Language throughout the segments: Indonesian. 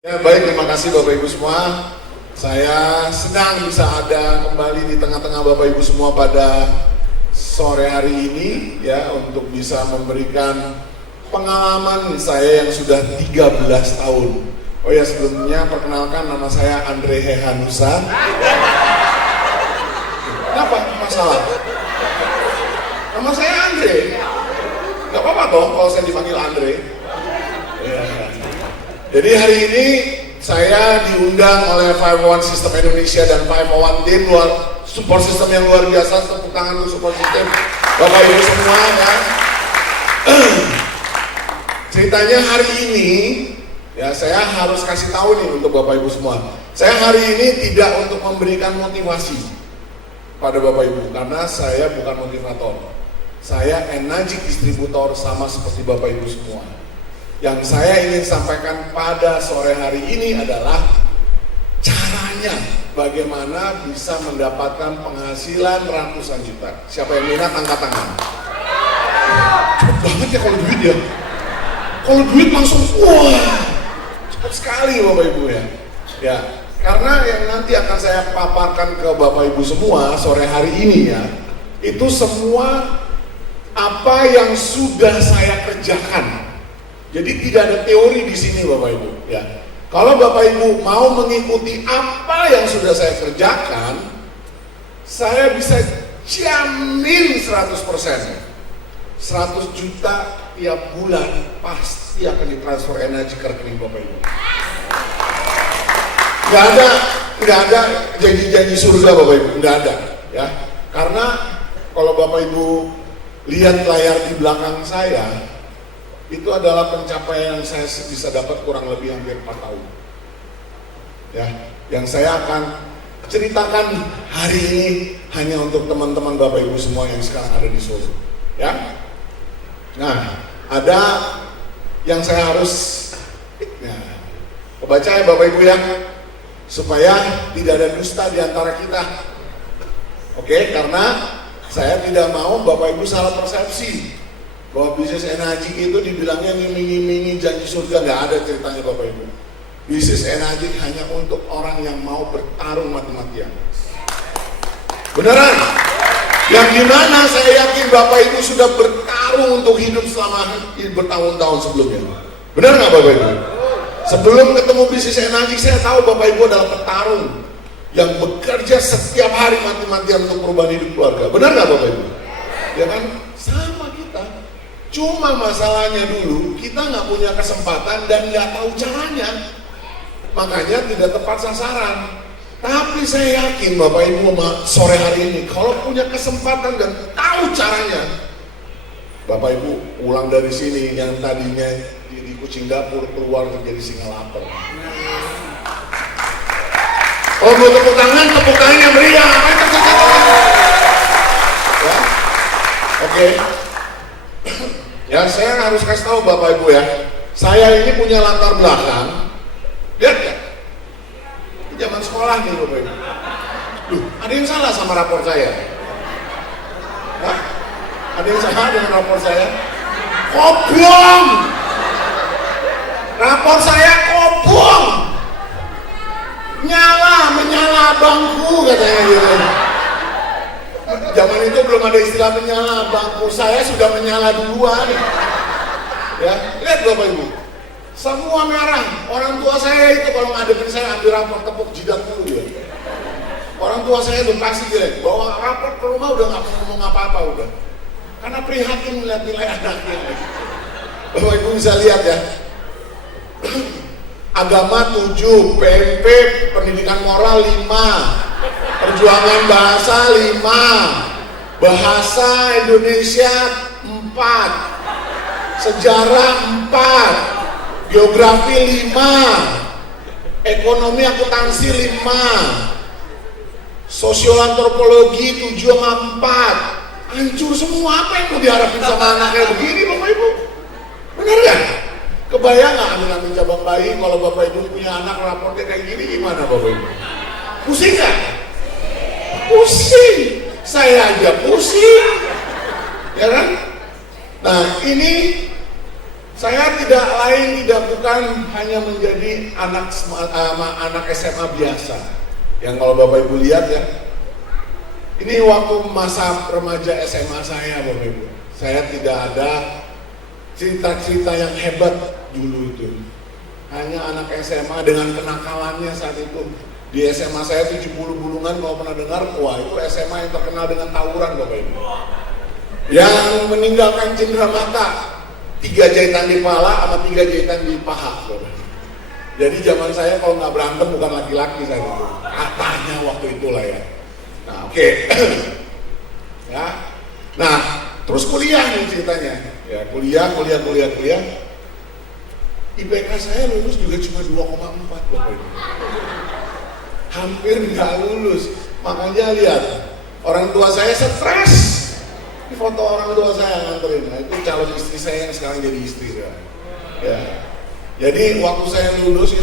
Ya baik, terima kasih Bapak Ibu semua. Saya senang bisa ada kembali di tengah-tengah Bapak Ibu semua pada sore hari ini ya, untuk bisa memberikan pengalaman saya yang sudah 13 tahun. Oh ya, sebelumnya perkenalkan, nama saya Andre Hehanusa. Kenapa? Masalah? Nama saya Andre. Gak apa-apa toh kalau saya dipanggil Andre. Ya. Jadi hari ini saya diundang oleh 501 System Indonesia dan 501 Team, support system yang luar biasa. Tepuk tangan untuk support system Bapak Ibu semua ya. Ceritanya hari ini ya, saya harus kasih tahu nih untuk Bapak Ibu semua. Saya hari ini tidak untuk memberikan motivasi pada Bapak Ibu, karena saya bukan motivator. Saya energi distributor sama seperti Bapak Ibu semua. Yang saya ingin sampaikan pada sore hari ini adalah caranya bagaimana bisa mendapatkan penghasilan ratusan juta. Siapa yang minat angkat tangan? Cepet banget ya kalau duit ya. Kalau duit langsung wah, cepet sekali Bapak Ibu ya. Ya, karena yang nanti akan saya paparkan ke Bapak Ibu semua sore hari ini ya, itu semua apa yang sudah saya kerjakan. Jadi tidak ada teori di sini Bapak Ibu ya. Kalau Bapak Ibu mau mengikuti apa yang sudah saya kerjakan, saya bisa jamin 100%. 100 juta tiap bulan pasti akan ditransfer energi ke rekening Bapak Ibu. Nggak ada janji-janji surga Bapak Ibu, nggak ada ya. Karena kalau Bapak Ibu lihat layar di belakang saya, itu adalah pencapaian yang saya bisa dapat kurang lebih hampir 4 tahun ya, yang saya akan ceritakan hari ini hanya untuk teman-teman Bapak Ibu semua yang sekarang ada di Solo ya. Nah, ada yang saya harus baca ya Bapak Ibu ya, supaya tidak ada dusta di antara kita. Oke, karena saya tidak mau Bapak Ibu salah persepsi bahwa bisnis energi itu dibilangnya ngiming-ngimingi janji surga. Nggak ada ceritanya Bapak Ibu. Bisnis energi hanya untuk orang yang mau bertarung mati-matian. Beneran? Yang dimana saya yakin Bapak Ibu sudah bertarung untuk hidup selama bertahun-tahun sebelumnya. Benar nggak Bapak Ibu? Sebelum ketemu bisnis energi, saya tahu Bapak Ibu adalah petarung yang bekerja setiap hari mati-matian untuk perubahan hidup keluarga. Benar nggak Bapak Ibu? Ya kan? Sama kita. Cuma masalahnya dulu kita nggak punya kesempatan dan nggak tahu caranya, makanya tidak tepat sasaran. Tapi saya yakin Bapak Ibu sore hari ini kalau punya kesempatan dan tahu caranya, Bapak Ibu pulang dari sini yang tadinya di kucing dapur keluar menjadi singa lapar. Oh, mau tepuk tangan yang meriah. Ya. Oke. Ya, saya harus kasih tahu Bapak Ibu ya, saya ini punya latar belakang. Lihat ya, zaman sekolah nih Bapak Ibu. Duh, ada yang salah sama rapor saya? Hah? Ada yang salah dengan rapor saya? Kobong! Rapor saya kobong! Menyala bangku katanya gitu. Zaman itu belum ada istilah menyala bangku, saya sudah menyala duluan ya. Lihat Bapak Ibu, semua merah. Orang tua saya itu kalau ngadepin saya ambil rapor tepuk jidat dulu dia. Orang tua saya udah pasti jelek, bawa rapor ke rumah udah gak ngomong apa-apa udah, karena prihatin melihat nilai anaknya. Bapak Ibu bisa lihat ya, agama 7, PMP pendidikan moral 5, perjuangan bahasa 5, bahasa Indonesia 4, sejarah 4, geografi 5, ekonomi akuntansi 5, sosial-antropologi 7 sama 4. Hancur semua. Apa yang mau diharapin sama anak kayak begini Bapak Ibu? Benar gak? Kebayang gak ambil cabang bayi kalau Bapak Ibu punya anak rapornya kayak gini, gimana Bapak Ibu? Pusing gak? Pusing, saya aja pusing, ya kan? Nah ini Saya tidak bukan hanya menjadi anak SMA biasa. Yang kalau Bapak Ibu lihat ya, ini waktu masa remaja SMA saya Bapak Ibu. Saya tidak ada cerita-cerita yang hebat dulu itu. Hanya anak SMA dengan kenakalannya saat itu. Di SMA saya 70 Bulungan, kalau pernah dengar, wah itu SMA yang terkenal dengan tawuran Bapak Ibu. Yang meninggalkan cindera mata, 3 jahitan di pala sama 3 jahitan di paha. Jadi zaman saya kalau nggak berantem bukan laki-laki saya itu. Katanya waktu itulah ya. Nah oke. Ya. Nah terus kuliah nih ceritanya. Ya kuliah. IPK saya lulus juga cuma 2,4 Bapak Ibu. Hampir nggak lulus. Makanya lihat orang tua saya stres. Ini foto orang tua saya nganterin, nah, itu calon istri saya yang sekarang jadi istri saya. Ya. Jadi waktu saya lulus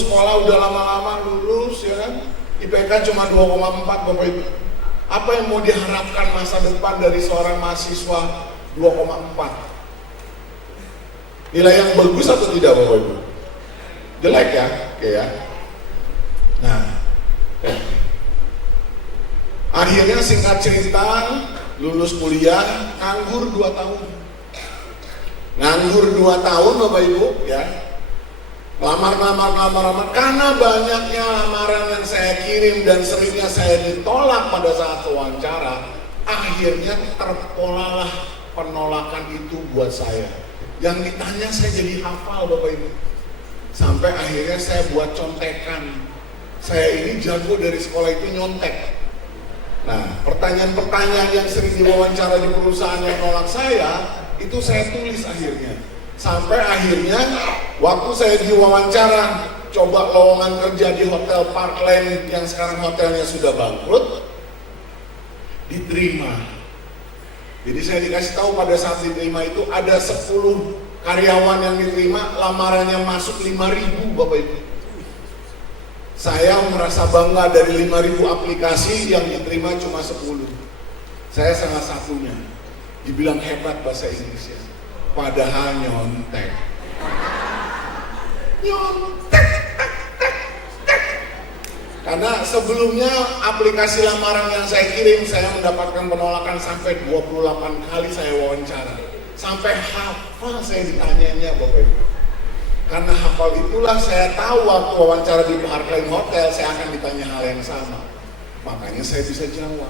sekolah udah lama-lama lulus ya kan, IPK cuma 2,4 Bapak Ibu. Apa yang mau diharapkan masa depan dari seorang mahasiswa 2,4? Nilai yang bagus atau tidak Bapak Ibu? Jelek ya, oke ya. Nah, akhirnya singkat cerita, lulus kuliah, nganggur 2 tahun. Nganggur 2 tahun Bapak Ibu ya. Lamar karena banyaknya lamaran yang saya kirim dan seringnya saya ditolak pada saat wawancara, akhirnya terpolalah penolakan itu buat saya. Yang ditanya saya jadi hafal Bapak Ibu. Sampai akhirnya saya buat contekan. Saya ini jago dari sekolah itu nyontek. Nah, pertanyaan-pertanyaan yang sering diwawancara di perusahaan yang nolak saya, itu saya tulis akhirnya. Sampai akhirnya, waktu saya diwawancara, coba lowongan kerja di Hotel Parkland yang sekarang hotelnya sudah bangkrut, diterima. Jadi saya dikasih tahu pada saat diterima itu ada 10 karyawan yang diterima, lamarannya masuk 5.000 Bapak Ibu. Saya merasa bangga dari 5.000 aplikasi yang diterima cuma 10. Saya salah satunya. Dibilang hebat bahasa Inggrisnya. Padahal nyontek. Nyontek. Karena sebelumnya aplikasi lamaran yang saya kirim, saya mendapatkan penolakan sampai 28 kali saya wawancara. Sampai hafal saya ditanyanya Bapak Ibu. Karena hafal itulah saya tahu waktu wawancara di Parkland Hotel saya akan ditanya hal yang sama. Makanya saya bisa jawab.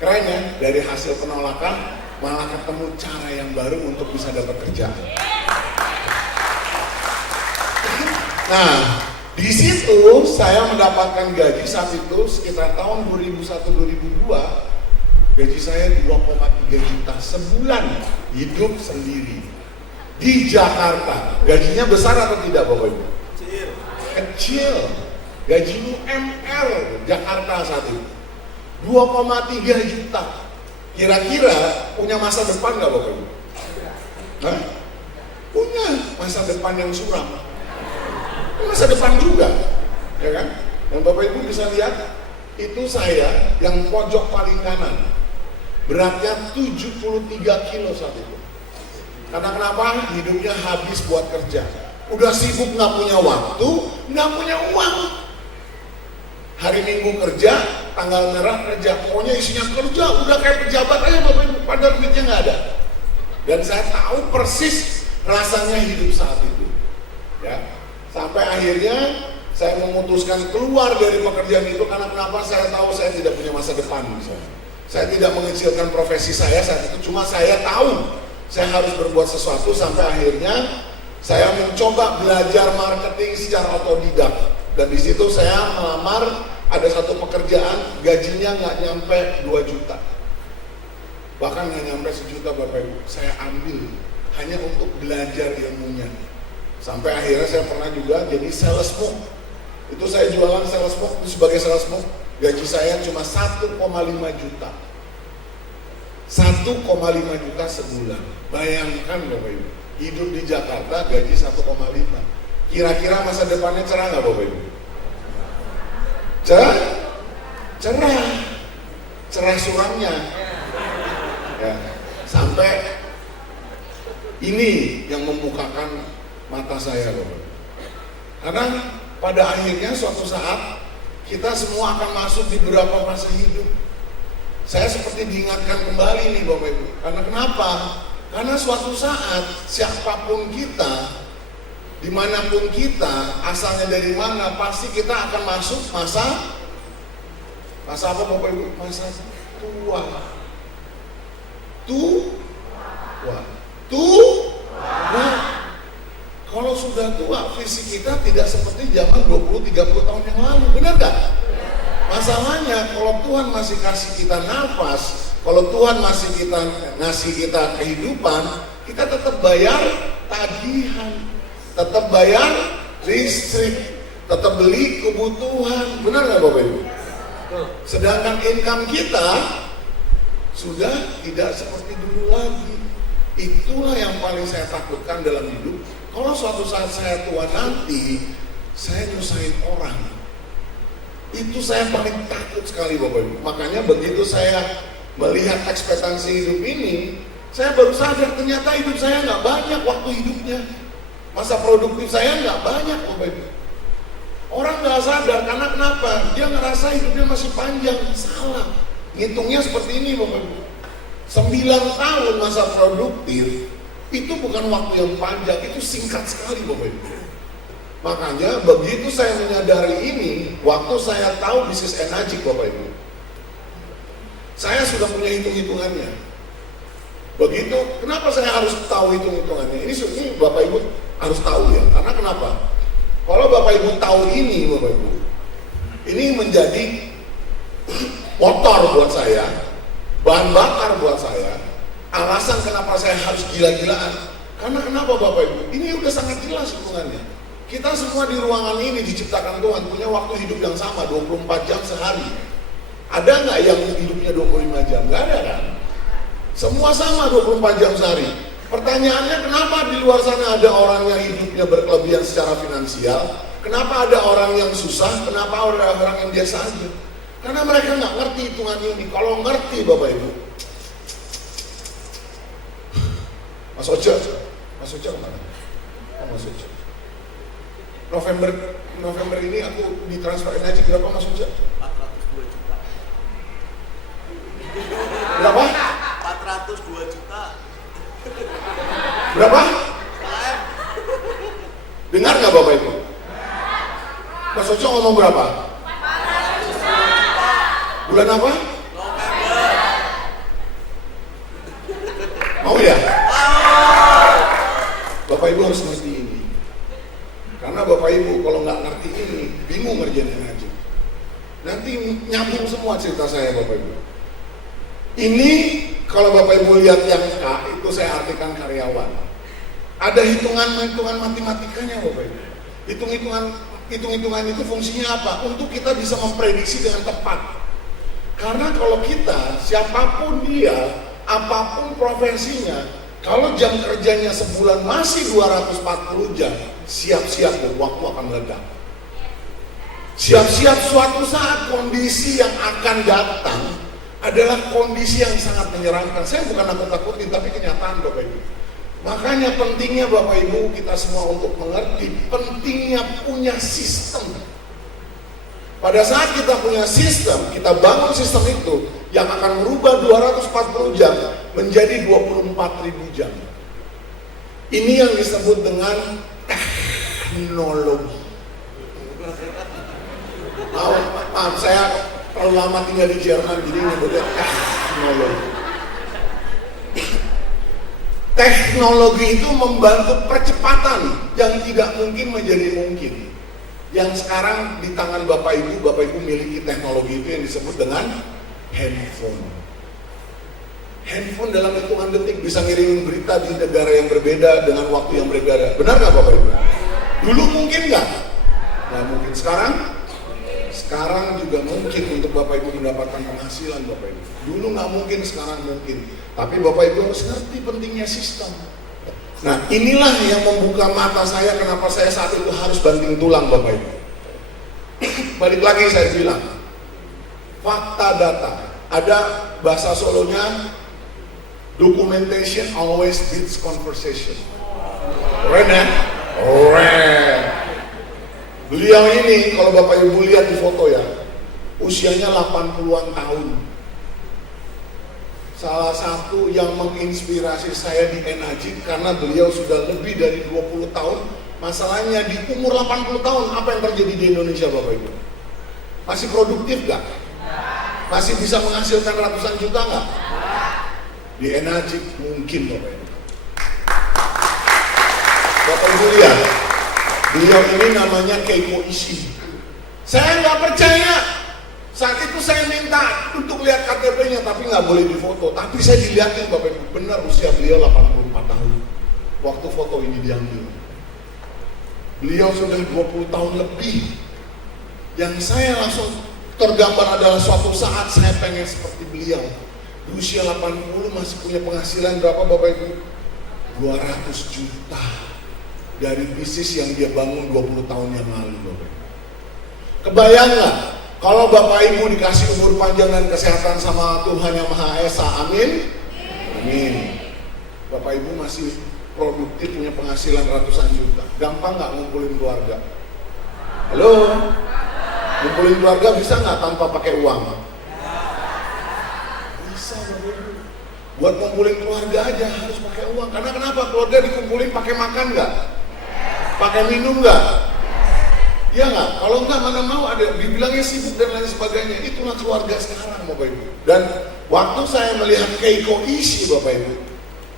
Keren ya, dari hasil penolakan malah ketemu cara yang baru untuk bisa dapat kerjaan. Nah, di situ saya mendapatkan gaji saat itu sekitar tahun 2001-2002, gaji saya 2,3 juta sebulan, hidup sendiri. Di Jakarta, gajinya besar atau tidak Bapak Ibu? Kecil. Gaji UMR Jakarta saat itu 2,3 juta. Kira-kira punya masa depan nggak Bapak Ibu? Hah? Punya masa depan yang suram. Masa depan juga, ya kan? Dan Bapak Ibu bisa lihat, itu saya yang pojok paling kanan. Beratnya 73 kilo saat itu. Karena kenapa? Hidupnya habis buat kerja. Udah sibuk nggak punya waktu, nggak punya uang. Hari Minggu kerja, tanggal merah kerja. Pokoknya isinya kerja, udah kayak pejabat aja Bapak Ibu. Padahal duitnya nggak ada. Dan saya tahu persis rasanya hidup saat itu. Ya, sampai akhirnya saya memutuskan keluar dari pekerjaan itu karena kenapa? Saya tahu saya tidak punya masa depan. Saya tidak mengecilkan profesi saya saat itu. Cuma saya tahu saya harus berbuat sesuatu sampai akhirnya saya mencoba belajar marketing secara otodidak dan di situ saya melamar ada satu pekerjaan gajinya nggak nyampe 2 juta bahkan nggak nyampe 1 juta Bapak Ibu. Saya ambil hanya untuk belajar ilmunya sampai akhirnya saya pernah juga jadi sales smoke. Itu saya jualan sales smoke, itu sebagai sales smoke gaji saya cuma 1,5 juta 1,5 juta sebulan. Bayangkan Bapak Ibu, hidup di Jakarta gaji 1,5. Kira-kira masa depannya cerah nggak Bapak Ibu? Cerah? Cerah suramnya. Ya. Sampai Ini yang membukakan mata saya Bapak. Karena pada akhirnya suatu saat kita semua akan masuk di beberapa fase hidup. Saya seperti diingatkan kembali nih Bapak Ibu. Karena kenapa? Karena suatu saat siapapun kita, dimanapun kita, asalnya dari mana, pasti kita akan masuk masa apa Bapak Ibu? Masa tua. Nah, kalau sudah tua, fisik kita tidak seperti zaman 20-30 tahun yang lalu, benar gak? Masalahnya kalau Tuhan masih kasih kita nafas, kalau Tuhan masih ngasih kita kehidupan, kita tetap bayar tagihan, tetap bayar listrik, tetap beli kebutuhan, benar gak Bapak Ibu? Sedangkan income kita sudah tidak seperti dulu lagi. Itulah yang paling saya takutkan dalam hidup. Kalau suatu saat saya tua nanti, saya nyusahin orang. Itu saya paling takut sekali Bapak Ibu. Makanya begitu saya melihat ekspektasi hidup ini, saya baru sadar ternyata hidup saya nggak banyak waktu hidupnya. Masa produktif saya nggak banyak Bapak Ibu. Orang nggak sadar karena kenapa? Dia ngerasa hidupnya masih panjang. Salah. Ngitungnya seperti ini Bapak Ibu. 9 tahun masa produktif itu bukan waktu yang panjang, itu singkat sekali Bapak Ibu. Makanya begitu saya menyadari ini, waktu saya tahu bisnis Enagic Bapak Ibu, saya sudah punya hitung-hitungannya. Begitu, kenapa saya harus tahu hitung-hitungannya? Ini Bapak Ibu harus tahu ya, karena kenapa? Kalau Bapak Ibu tahu ini Bapak Ibu, ini menjadi motor buat saya, bahan bakar buat saya, alasan kenapa saya harus gila-gilaan. Karena kenapa Bapak Ibu? Ini udah sangat jelas hitungannya. Kita semua di ruangan ini diciptakan Tuhan punya waktu hidup yang sama, 24 jam sehari. Ada nggak yang hidupnya 25 jam? Nggak ada kan? Semua sama 24 jam sehari. Pertanyaannya kenapa di luar sana ada orang yang hidupnya berkelebihan secara finansial? Kenapa ada orang yang susah? Kenapa ada orang yang biasa aja? Karena mereka nggak ngerti hitungan ini. Kalau ngerti Bapak Ibu, Mas Oce kemana? Oh, Mas Oce. November ini aku ditransfer Enagic berapa Mas Oce? 402 juta. Berapa? 402 juta. Berapa? Dengar nggak Bapak Ibu? Mas Oce ngomong berapa? 400 juta. Bulan apa? November. Mau ya? Bapak Ibu harus ngerti ini. Karena Bapak Ibu kalau nggak ngerti ini, bingung ngerjain Enagic. Nanti nyambung semua cerita saya Bapak Ibu. Ini kalau Bapak Ibu lihat yang K, itu saya artikan karyawan. Ada hitungan matematikanya Bapak Ibu. Hitung-hitungan itu fungsinya apa? Untuk kita bisa memprediksi dengan tepat. Karena kalau kita, siapapun dia, apapun profesinya, kalau jam kerjanya sebulan masih 240 jam, siap-siap waktu akan meledak. Siap-siap suatu saat kondisi yang akan datang adalah kondisi yang sangat menyeramkan. Saya bukan nakut-nakutin, tapi kenyataan Bapak Ibu. Makanya pentingnya Bapak Ibu kita semua untuk mengerti pentingnya punya sistem. Pada saat kita punya sistem, kita bangun sistem itu yang akan merubah 240 jam menjadi 24.000 jam. Ini yang disebut dengan teknologi. Maaf, saya terlalu lama tinggal di Jerman, jadi nyebutnya teknologi. Teknologi itu membantu percepatan yang tidak mungkin menjadi mungkin. Yang sekarang di tangan Bapak Ibu miliki teknologi itu yang disebut dengan handphone. Handphone dalam hitungan detik bisa ngirimin berita di negara yang berbeda dengan waktu yang berbeda. Benar nggak Bapak Ibu? Dulu mungkin nggak? Nah mungkin sekarang juga mungkin untuk Bapak Ibu mendapatkan penghasilan Bapak Ibu. Dulu nggak mungkin, sekarang mungkin. Tapi Bapak Ibu harus ngerti pentingnya sistem. Nah inilah yang membuka mata saya kenapa saya saat itu harus banting tulang Bapak Ibu. Balik lagi saya bilang, fakta data. Ada bahasa Solonya, Documentation always beats conversation. Keren ya? Keren. Beliau ini kalau Bapak Ibu lihat di foto ya, usianya 80-an tahun. Salah satu yang menginspirasi saya di Enajik karena beliau sudah lebih dari 20 tahun. Masalahnya di umur 80 tahun apa yang terjadi di Indonesia Bapak Ibu? Masih produktif gak? Masih bisa menghasilkan ratusan juta gak? Di Enajik mungkin Bapak Ibu. Bapak Ibu lihat, beliau ini namanya Keiko Ishii. Saya nggak percaya. Saat itu saya minta untuk lihat KTP-nya, tapi nggak boleh difoto. Tapi saya dilihatin Bapak Ibu, benar usia beliau 84 tahun. Waktu foto ini diambil. Beliau sudah 20 tahun lebih. Yang saya langsung tergambar adalah suatu saat saya pengen seperti beliau. Di usia 80 masih punya penghasilan berapa Bapak Ibu? 200 juta. Dari bisnis yang dia bangun 20 tahun yang lalu Bapak. Kebayang nggak kalau Bapak Ibu dikasih umur panjang dan kesehatan sama Tuhan Yang Maha Esa, amin? Amin. Bapak Ibu masih produktif, punya penghasilan ratusan juta. Gampang nggak ngumpulin keluarga? Halo? Ngumpulin keluarga bisa nggak tanpa pakai uang? Bisa Bapak Ibu. Buat ngumpulin keluarga aja harus pakai uang. Karena kenapa? Keluarga dikumpulin pakai makan nggak? Pakai minum nggak? Ya nggak? Kalau nggak mana mau ada dibilangnya sibuk dan lain sebagainya. Itulah keluarga sekarang Bapak Ibu. Dan waktu saya melihat Keiko Ishii Bapak Ibu,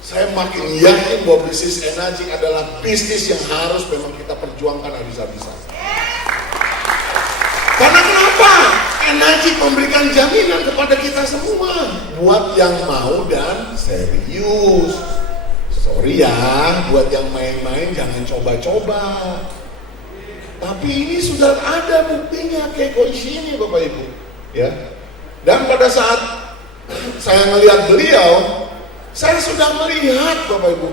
saya makin yakin bahwa bisnis Enajik adalah bisnis yang harus memang kita perjuangkan habis-habisan. Karena kenapa? Enajik memberikan jaminan kepada kita semua. Buat yang mau dan serius. Sorry ya, buat yang main-main jangan coba-coba. Tapi ini sudah ada buktinya Keiko Ishii ini Bapak Ibu. Ya. Dan pada saat saya melihat beliau, saya sudah melihat Bapak Ibu,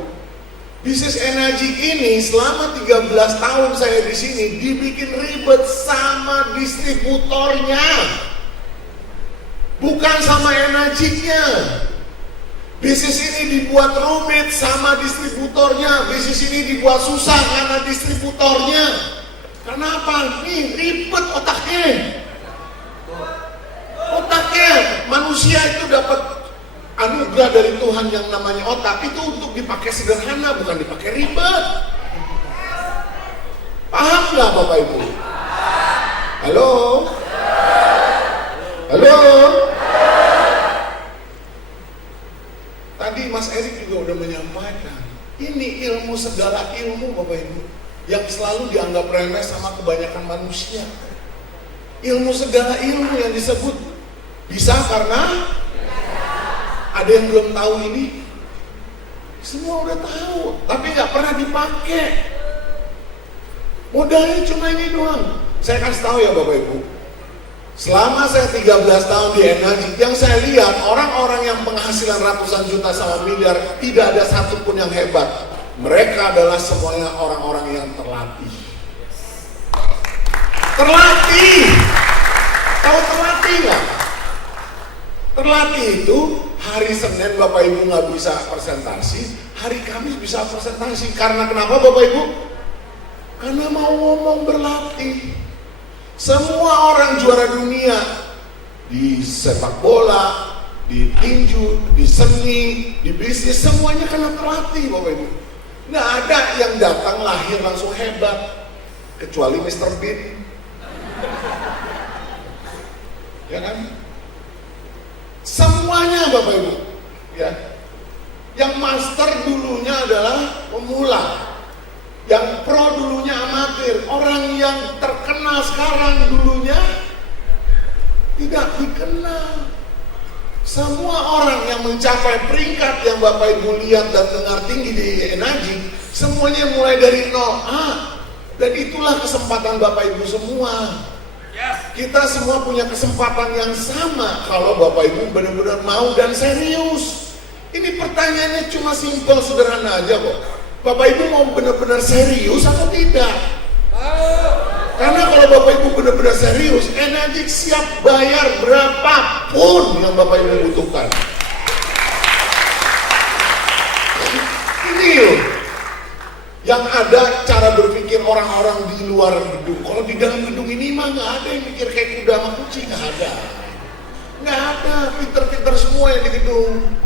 bisnis Enajik ini selama 13 tahun saya di sini dibikin ribet sama distributornya. Bukan sama Enajiknya. Bisnis ini dibuat rumit sama distributornya. Bisnis ini dibuat susah karena distributornya. Kenapa? Nih ribet otaknya. Otaknya manusia itu dapat anugerah dari Tuhan yang namanya otak itu untuk dipakai sederhana, bukan dipakai ribet. Paham nggak Bapak Ibu? Halo? Halo? Tadi Mas Erik juga udah menyampaikan, ini ilmu segala ilmu Bapak Ibu, yang selalu dianggap remeh sama kebanyakan manusia. Ilmu segala ilmu yang disebut bisa karena ada yang belum tahu ini. Semua udah tahu, tapi nggak pernah dipakai. Modalnya cuma ini doang. Saya kasih tahu ya Bapak Ibu, selama saya 13 tahun di Enajik, yang saya lihat orang-orang yang penghasilan ratusan juta sama miliar, tidak ada satupun yang hebat. Mereka adalah semuanya orang-orang yang terlatih. Terlatih. Tahu terlatih nggak? Terlatih itu hari Senin Bapak Ibu nggak bisa presentasi, hari Kamis bisa presentasi. Karena kenapa Bapak Ibu? Karena mau ngomong berlatih. Semua orang juara dunia di sepak bola, di tinju, di seni, di bisnis, semuanya karena terlatih Bapak Ibu. Nggak ada yang datang lahir langsung hebat, kecuali Mr. Bean. Ya kan? Semuanya Bapak Ibu, ya. Yang master dulunya adalah pemula, yang pro dulunya amatir. Orang yang terkenal sekarang dulunya tidak dikenal. Semua orang yang mencapai peringkat yang Bapak Ibu lihat dan dengar tinggi di Enajik, semuanya mulai dari nol. Dan itulah kesempatan Bapak Ibu semua. Kita semua punya kesempatan yang sama kalau Bapak Ibu benar-benar mau dan serius. Ini pertanyaannya cuma simpel, sederhana aja kok. Bapak Ibu mau benar-benar serius atau tidak? Karena kalau Bapak Ibu benar-benar serius, Enajik siap bayar berapapun yang Bapak Ibu butuhkan. Yang ada cara berpikir orang-orang di luar gedung. Kalau di dalam gedung ini mah nggak ada yang mikir kayak kuda sama kucing, nggak ada. Nggak ada, pinter-pinter semua yang di gedung.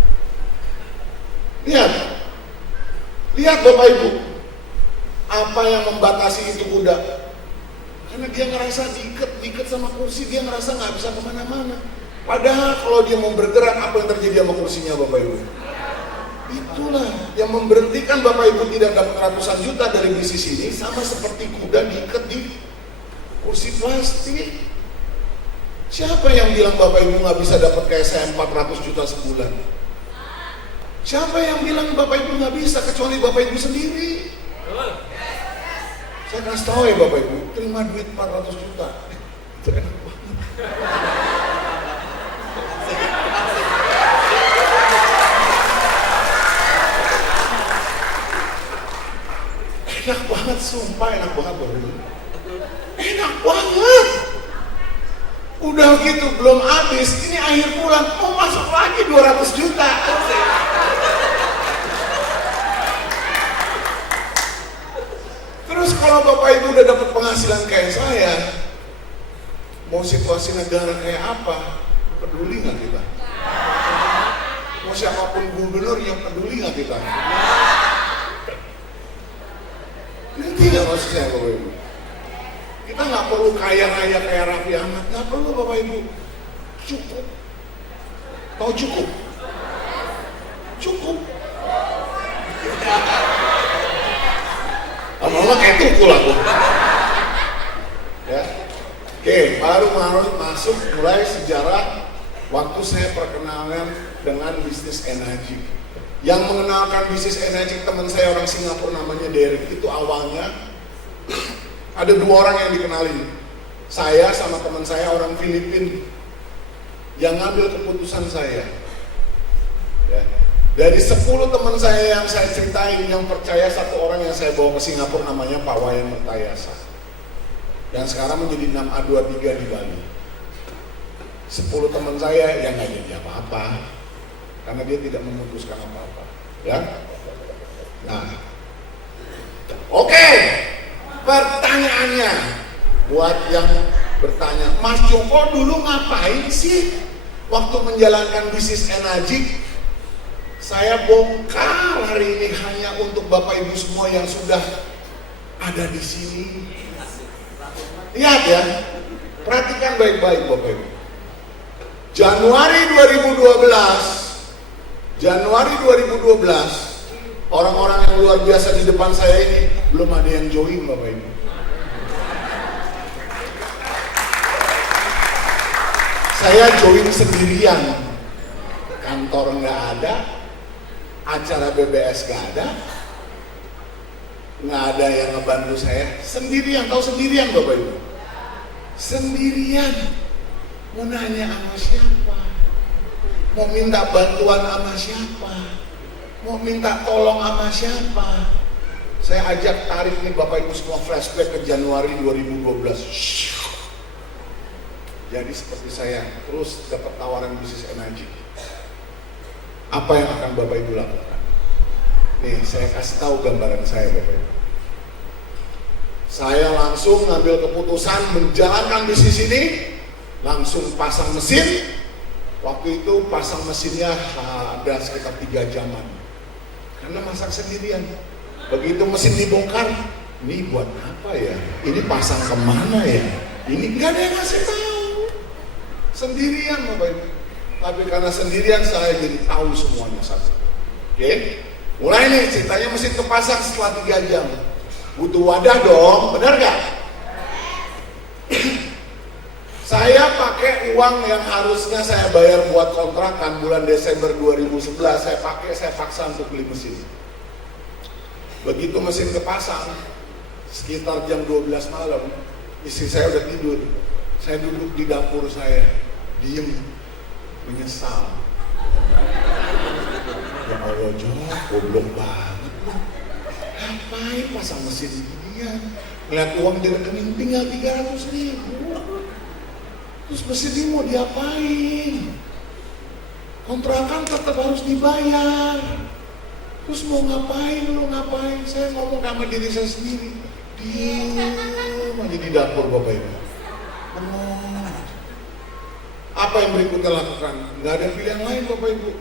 Lihat Bapak Ibu, apa yang membatasi itu kuda? Karena dia ngerasa diikat sama kursi, dia ngerasa nggak bisa kemana-mana. Padahal kalau dia mau bergerak, apa yang terjadi sama kursinya Bapak Ibu? Itulah yang memberhentikan Bapak Ibu tidak dapat ratusan juta dari bisnis ini, sama seperti kuda diikat di kursi plastik. Siapa yang bilang Bapak Ibu nggak bisa dapat kayak saya 400 juta sebulan? Siapa yang bilang Bapak Ibu nggak bisa kecuali Bapak Ibu sendiri? Saya kasih tahu ya Bapak Ibu, terima duit 400 juta. Itu enak banget. Enak banget, sumpah enak banget Bapak Ibu. Enak banget. Udah gitu belum habis, ini akhir bulan mau masuk lagi 200 juta. Terus kalau Bapak Ibu udah dapat penghasilan kayak saya, mau situasi negara kayak apa, peduli nggak kita? Mau siapapun gubernur yang peduli nggak kita? Nanti nggak maksud saya Bapak Ibu? Kita nggak perlu kaya raya kayak Raffi Ahmad, nggak perlu Bapak Ibu. Cukup. Tahu cukup? Cukup. Lama-lama kayak tukul aku. Ya. Oke, baru masuk mulai sejarah waktu saya perkenalan dengan bisnis energi. Yang mengenalkan bisnis energi teman saya orang Singapura namanya Derek, itu awalnya ada 2 orang yang dikenalin. Saya sama teman saya orang Filipina yang ngambil keputusan saya. Ya. Dari 10 teman saya yang saya ceritain, yang percaya 1 orang yang saya bawa ke Singapura namanya Pak Wayan Mertayasa. Yang sekarang menjadi 6A23 di Bali. 10 teman saya yang nggak jadi apa-apa. Karena dia tidak memutuskan apa-apa. Ya. Nah. Oke. Pertanyaannya buat yang bertanya, Mas Joko dulu ngapain sih waktu menjalankan bisnis energi? Saya bongkar hari ini hanya untuk Bapak Ibu semua yang sudah ada di sini. Lihat ya, perhatikan baik-baik Bapak Ibu. Januari 2012, orang-orang yang luar biasa di depan saya ini belum ada yang join Bapak Ibu. Saya join sendirian, kantor nggak ada, acara BBS nggak ada yang ngebantu saya, sendirian. Tahu sendirian Bapak Ibu? Sendirian. Mau nanya sama siapa? Mau minta bantuan sama siapa? Mau minta tolong sama siapa? Saya ajak tarik nih Bapak Ibu semua flashback ke Januari 2012. Jadi seperti saya terus dapat tawaran bisnis energi. Apa yang akan Bapak Ibu lakukan? Nih saya kasih tahu gambaran saya Bapak Ibu. Saya langsung ngambil keputusan menjalankan bisnis ini, langsung pasang mesin. Waktu itu pasang mesinnya ada sekitar 3 jaman. Karena masak sendirian. Begitu mesin dibongkar, ini buat apa ya? Ini pasang kemana ya? Ini nggak ada yang ngasih tahu. Sendirian Bapak Ibu. Tapi karena sendirian saya jadi tahu semuanya satu. Oke? Mulai nih ceritanya mesin kepasang setelah 3 jam. Butuh wadah dong, benar gak? Saya pakai uang yang harusnya saya bayar buat kontrakan bulan Desember 2011, saya paksa untuk beli mesin. Begitu mesin kepasang, sekitar jam 12 malam, istri saya udah tidur. Saya duduk di dapur saya, diem, menyesal. Ya Allah, Jok, goblok banget lu. Ngapain pasang mesin beginian? Ngeliat uang di rekening tinggal 300.000. Terus mesin ini mau diapain? Kontrakan tetap harus dibayar. Terus mau ngapain lu ngapain? Saya ngomong sama diri saya sendiri. Diam aja di dapur Bapak Ibu. Apa yang berikutnya lakukan? Nggak ada pilihan lain Bapak Ibu.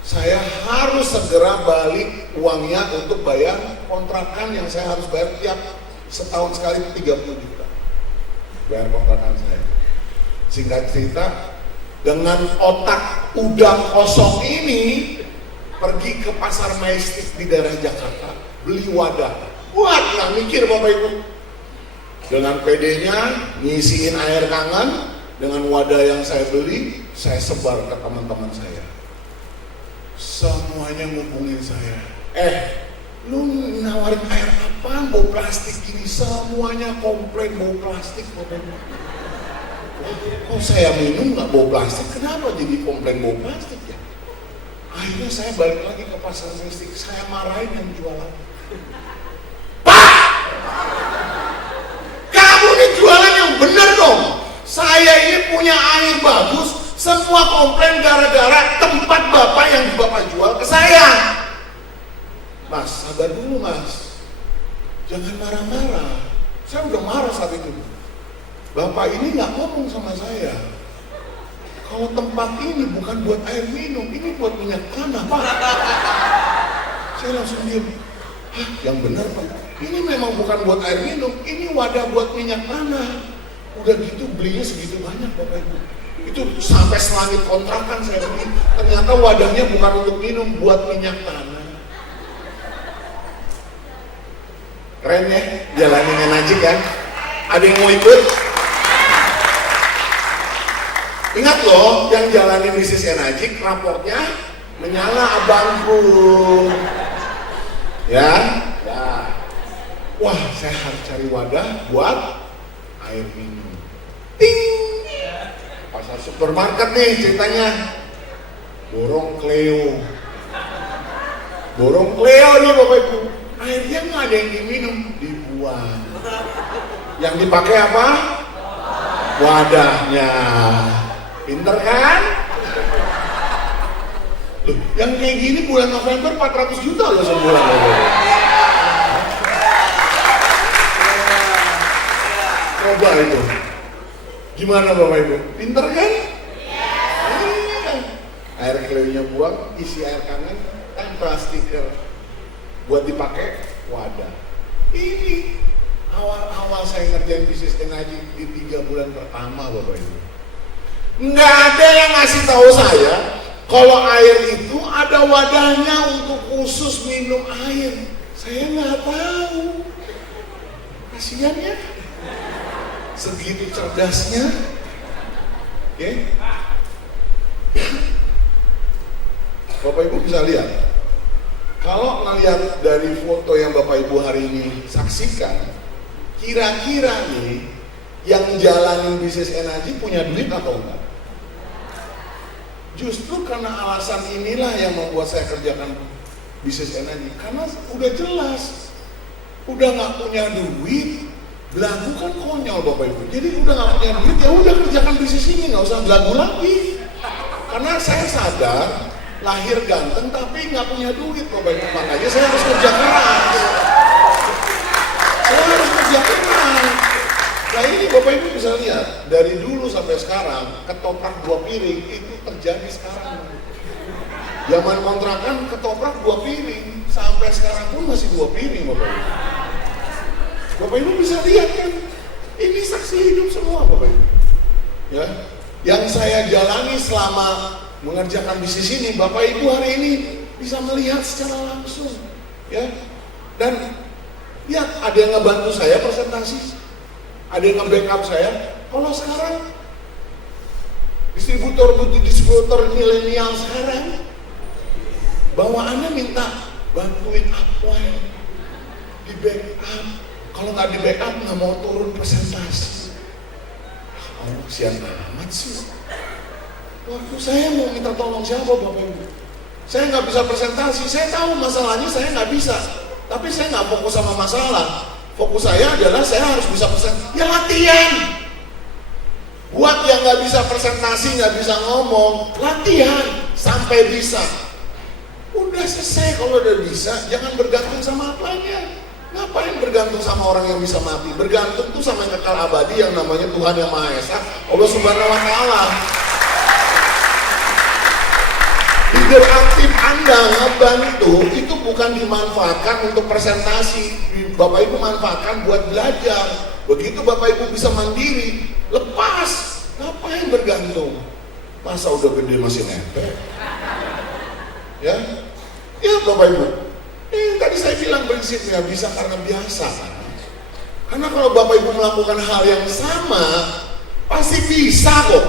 Saya harus segera balik uangnya untuk bayar kontrakan yang saya harus bayar tiap setahun sekali 30 juta. Bayar kontrakan saya. Singkat cerita, dengan otak udang kosong ini, pergi ke pasar Majestic di daerah Jakarta, beli wadah. Buat nggak mikir Bapak Ibu. Dengan PD-nya, ngisiin air kangen, dengan wadah yang saya beli, saya sebar ke teman-teman saya. Semuanya ngubungin saya. Lu nawarin air apaan? Bau plastik gini, semuanya komplain bau plastik. Kok saya minum nggak bau plastik? Kenapa jadi komplain bau plastik ya? Akhirnya saya balik lagi ke pasar Majestic, saya marahin yang jualan. Pak! Kamu ini jualan yang bener dong. Saya ini punya air bagus, semua komplain gara-gara tempat Bapak yang Bapak jual ke saya. Mas, sabar dulu Mas. Jangan marah-marah. Saya udah marah saat itu. Bapak ini nggak ngomong sama saya. Kalau tempat ini bukan buat air minum, ini buat minyak tanah Pak. Saya langsung diam. Hah, yang benar Pak. Ini memang bukan buat air minum, ini wadah buat minyak tanah. Udah gitu belinya segitu banyak Bapak Ibu. Itu sampai selangit kontrakan saya beli. Ternyata wadahnya bukan untuk minum, buat minyak tanah. Keren ya, jalanin Enajik kan? Ada yang mau ikut? Ingat loh, yang jalanin bisnis Enajik, raportnya menyala abangku. Ya. Wah, saya harus cari wadah buat air minum. Ting! Pasar supermarket nih ceritanya. Borong Cleo nih Bapak Ibu. Airnya nggak ada yang diminum, dibuang. Yang dipakai apa? Wadahnya. Pinter kan? Loh, yang kayak gini bulan November 400 juta loh sebulan. Coba itu. Gimana Bapak Ibu? Pinter kan? Iya. Air Cleo-nya buang, isi air kangen, tempel stiker. Buat dipakai wadah. Ini awal-awal saya ngerjain bisnis Enajik di 3 bulan pertama Bapak Ibu. Nggak ada yang ngasih tahu saya kalau air itu ada wadahnya untuk khusus minum air. Saya nggak tahu. Kasihan ya. Segitu cerdasnya. Oke. Bapak Ibu bisa lihat. Kalau ngelihat dari foto yang Bapak Ibu hari ini saksikan, kira-kira nih yang jalanin bisnis Enajik punya duit atau enggak? Justru karena alasan inilah yang membuat saya kerjakan bisnis Enajik. Karena udah jelas, udah nggak punya duit, belagu kan konyol Bapak Ibu. Jadi udah nggak punya duit, ya udah kerjakan bisnis ini, nggak usah belagu lagi. Karena saya sadar lahir ganteng tapi nggak punya duit Bapak Ibu, makanya saya harus kerja keras. Saya harus kerja keras. Nah ini Bapak Ibu bisa lihat dari dulu sampai sekarang ketoprak 2 piring itu terjadi sekarang. Zaman kontrakan ketoprak 2 piring sampai sekarang pun masih 2 piring Bapak Ibu. Bapak Ibu bisa lihat kan, ini saksi hidup semua Bapak Ibu. Ya, yang saya jalani selama mengerjakan bisnis ini, Bapak Ibu hari ini bisa melihat secara langsung, ya. Dan lihat ada yang ngebantu saya presentasi, ada yang nge-backup saya. Kalau sekarang distributor milenial sekarang bawaannya minta bantuin apa di backup. Kalau nggak di backup nggak mau turun presentasi. Oh, kasihan amat sih. Waktu saya mau minta tolong siapa Bapak Ibu? Saya nggak bisa presentasi, saya tahu masalahnya saya nggak bisa. Tapi saya nggak fokus sama masalah. Fokus saya adalah saya harus bisa presentasi. Ya latihan. Buat yang nggak bisa presentasi, nggak bisa ngomong, latihan sampai bisa. Udah selesai kalau udah bisa, jangan bergantung sama apanya. Ngapain bergantung sama orang yang bisa mati? Bergantung tuh sama yang kekal abadi yang namanya Tuhan Yang Maha Esa, Allah Subhanahu wa Ta'ala. Leader aktif Anda ngebantu itu bukan dimanfaatkan untuk presentasi. Bapak Ibu manfaatkan buat belajar. Begitu Bapak Ibu bisa mandiri, lepas. Ngapain bergantung? Masa udah gede masih nempel? Ya, ya Bapak Ibu. Tadi saya bilang prinsipnya bisa karena biasa. Karena kalau Bapak Ibu melakukan hal yang sama, pasti bisa kok.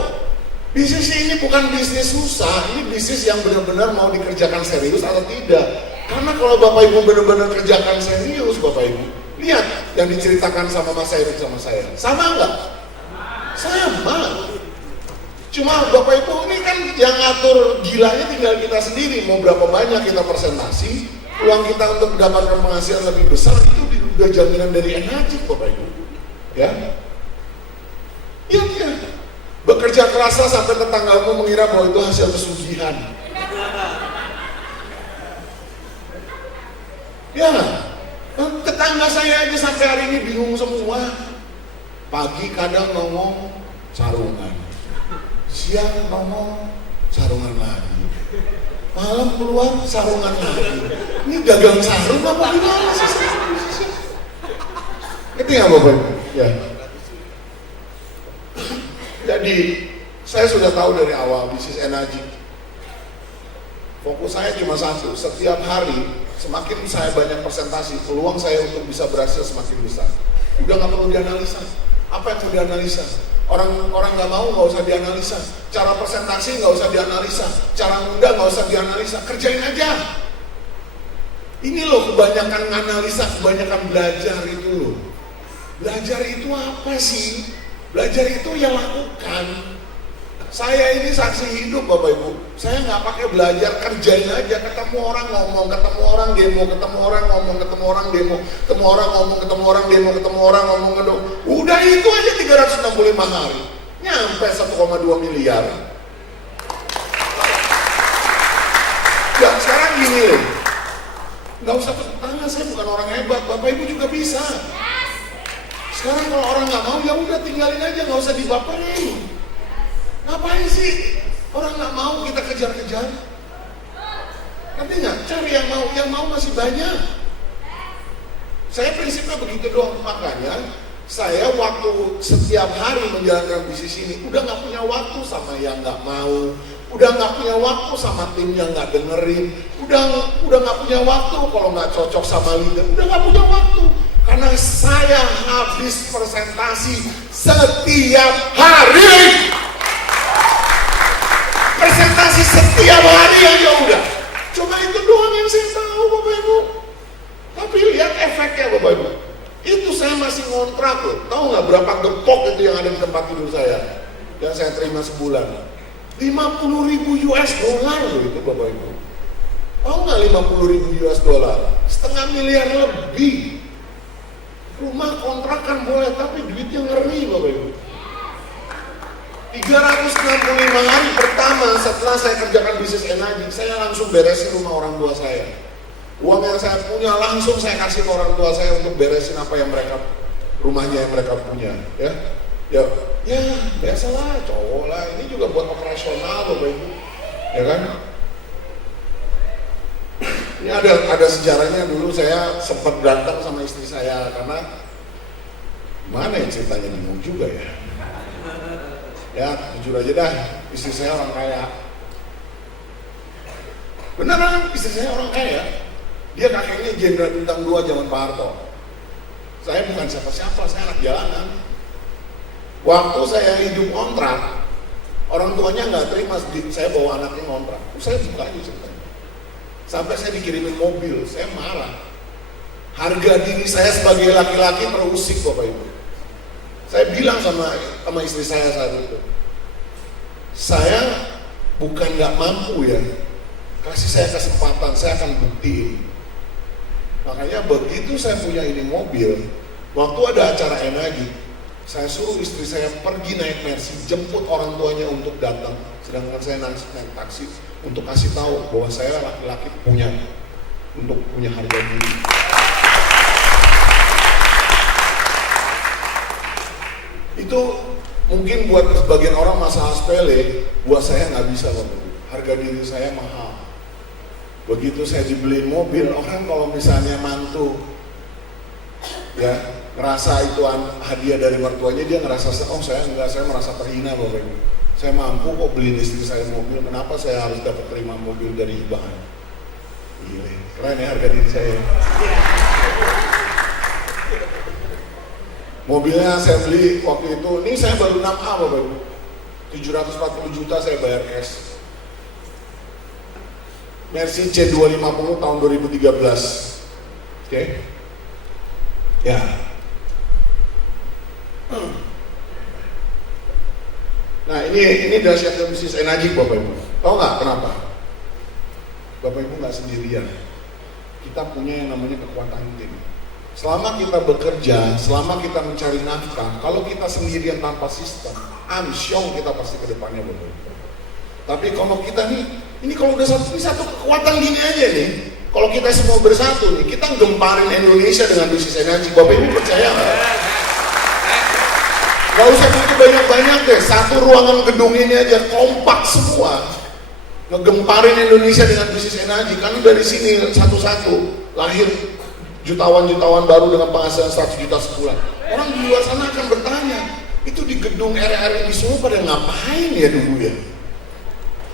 Bisnis ini bukan bisnis susah, ini bisnis yang benar-benar mau dikerjakan serius atau tidak. Karena kalau Bapak Ibu benar-benar kerjakan serius, Bapak Ibu, lihat yang diceritakan sama Mas Erik sama saya. Sama enggak? Sama. Cuma Bapak Ibu ini kan yang ngatur gilanya tinggal kita sendiri. Mau berapa banyak kita presentasi, uang kita untuk mendapatkan penghasilan lebih besar itu juga jaminan dari Enajik Bapak Ibu. Ya. Ya. Bekerja kerasa sampai tetanggamu mengira bahwa itu hasil pesugihan. Ya. Tetangga saya aja sampai hari ini bingung semua. Pagi kadang ngomong sarungan, siang ngomong sarungan lagi, malam keluar sarungan lagi. Ini dagang sarung apa gimana sih? Ngerti nggak Bapak? Ya. Jadi saya sudah tahu dari awal bisnis Enajik. Fokus saya cuma satu, setiap hari semakin saya banyak presentasi, peluang saya untuk bisa berhasil semakin besar. Udah nggak perlu dianalisa. Apa yang mau dianalisa? Orang nggak mau, nggak usah dianalisa. Cara presentasi nggak usah dianalisa. Cara mudah nggak usah dianalisa. Kerjain aja. Ini loh kebanyakan analisa, kebanyakan belajar itu loh. Belajar itu apa sih? Belajar itu ya lakukan. Saya ini saksi hidup Bapak Ibu. Saya nggak pakai belajar, kerjain aja. Ketemu orang ngomong, ketemu orang demo, ketemu orang ngomong, ketemu orang demo, ketemu orang ngomong, ketemu orang demo, ketemu orang ngomong, ketemu. Udah itu aja 365 hari. Nyampe 1,2 miliar. Dan sekarang gini loh. Nggak usah tepuk tangan, saya bukan orang hebat. Bapak Ibu juga bisa. Sekarang kalau orang nggak mau, ya udah tinggalin aja, nggak usah dibaperin. Ngapain sih orang nggak mau kita kejar-kejar? Nanti nggak cari yang mau masih banyak. Saya prinsipnya begitu doang, makanya saya waktu setiap hari menjalankan bisnis ini udah nggak punya waktu sama yang nggak mau, udah nggak punya waktu sama tim yang nggak dengerin, udah nggak punya waktu kalau nggak cocok sama leader, udah nggak punya waktu. Karena saya habis presentasi setiap hari. Presentasi setiap hari aja udah. Cuma itu doang yang saya tahu Bapak Ibu. Tapi lihat efeknya Bapak Ibu. Itu saya masih ngontrak loh. Tahu nggak berapa gepok itu yang ada di tempat tidur saya? Yang saya terima sebulan. 50.000 US dollar loh itu Bapak Ibu. Tahu nggak 50.000 US dollar? Setengah miliar lebih. Rumah kontrakan boleh, tapi duitnya ngeri Bapak Ibu. 365 hari pertama setelah saya kerjakan bisnis Enajik, saya langsung beresin rumah orang tua saya. Uang yang saya punya langsung saya kasih ke orang tua saya untuk beresin apa yang rumahnya yang mereka punya. Ya biasalah, cowok lah. Ini juga buat operasional Bapak Ibu, ya kan? Ini ada sejarahnya. Dulu saya sempat berantem sama istri saya karena mana ya ceritanya, bingung juga ya. Ya jujur aja dah, istri saya orang kaya. Beneran, istri saya orang kaya. Dia kakeknya Jenderal Bintang 2 zaman Pak Harto. Saya bukan siapa-siapa, saya anak jalanan. Waktu saya hidup kontrak, orang tuanya nggak terima saya bawa anaknya kontrak. Saya buka aja ceritanya. Sampai saya dikirimin mobil, saya marah. Harga diri saya sebagai laki-laki terusik Bapak Ibu. Saya bilang sama istri saya saat itu, saya bukan nggak mampu ya, kasih saya kesempatan, saya akan buktiin. Makanya begitu saya punya ini mobil, waktu ada acara Enajik, Saya suruh istri saya pergi naik Mercy, jemput orang tuanya untuk datang, sedangkan saya naik taksi untuk kasih tahu bahwa saya laki-laki punya harga diri. Itu mungkin buat sebagian orang masalah sepele, buat saya nggak bisa Bapak Ibu. Harga diri saya mahal. Begitu saya dibeliin mobil, orang kalau misalnya mantu ya ngerasa itu hadiah dari mertuanya, dia ngerasa saya merasa terhina Bapak Ibu. Saya mampu kok beliin istri saya mobil, kenapa saya harus dapat terima mobil dari hibahan? Gila, keren ya harga diri saya. Mobilnya saya beli waktu itu, ini saya baru 6A Bapak Ibu, 740 juta saya bayar cash. Mercy C250 tahun 2013. Oke. Ya. Nah ini dahsyatnya bisnis energi Bapak Ibu. Tahu nggak kenapa? Bapak Ibu nggak sendirian. Kita punya yang namanya kekuatan tim. Selama kita bekerja, selama kita mencari nafkah, kalau kita sendirian tanpa sistem, amsyong kita pasti ke depannya Bapak Ibu. Tapi kalau kita nih, ini kalau udah satu kekuatan gini aja nih, kalau kita semua bersatu nih, kita gemparin Indonesia dengan bisnis energi. Bapak Ibu percaya nggak? Gak usah butuh banyak-banyak deh, satu ruangan gedung ini aja kompak semua ngegemparin Indonesia dengan bisnis energi. Karena dari sini satu-satu lahir jutawan-jutawan baru dengan penghasilan 100 juta sebulan. Orang di luar sana akan bertanya, itu di gedung RRI di Solo pada ngapain ya dulu ya?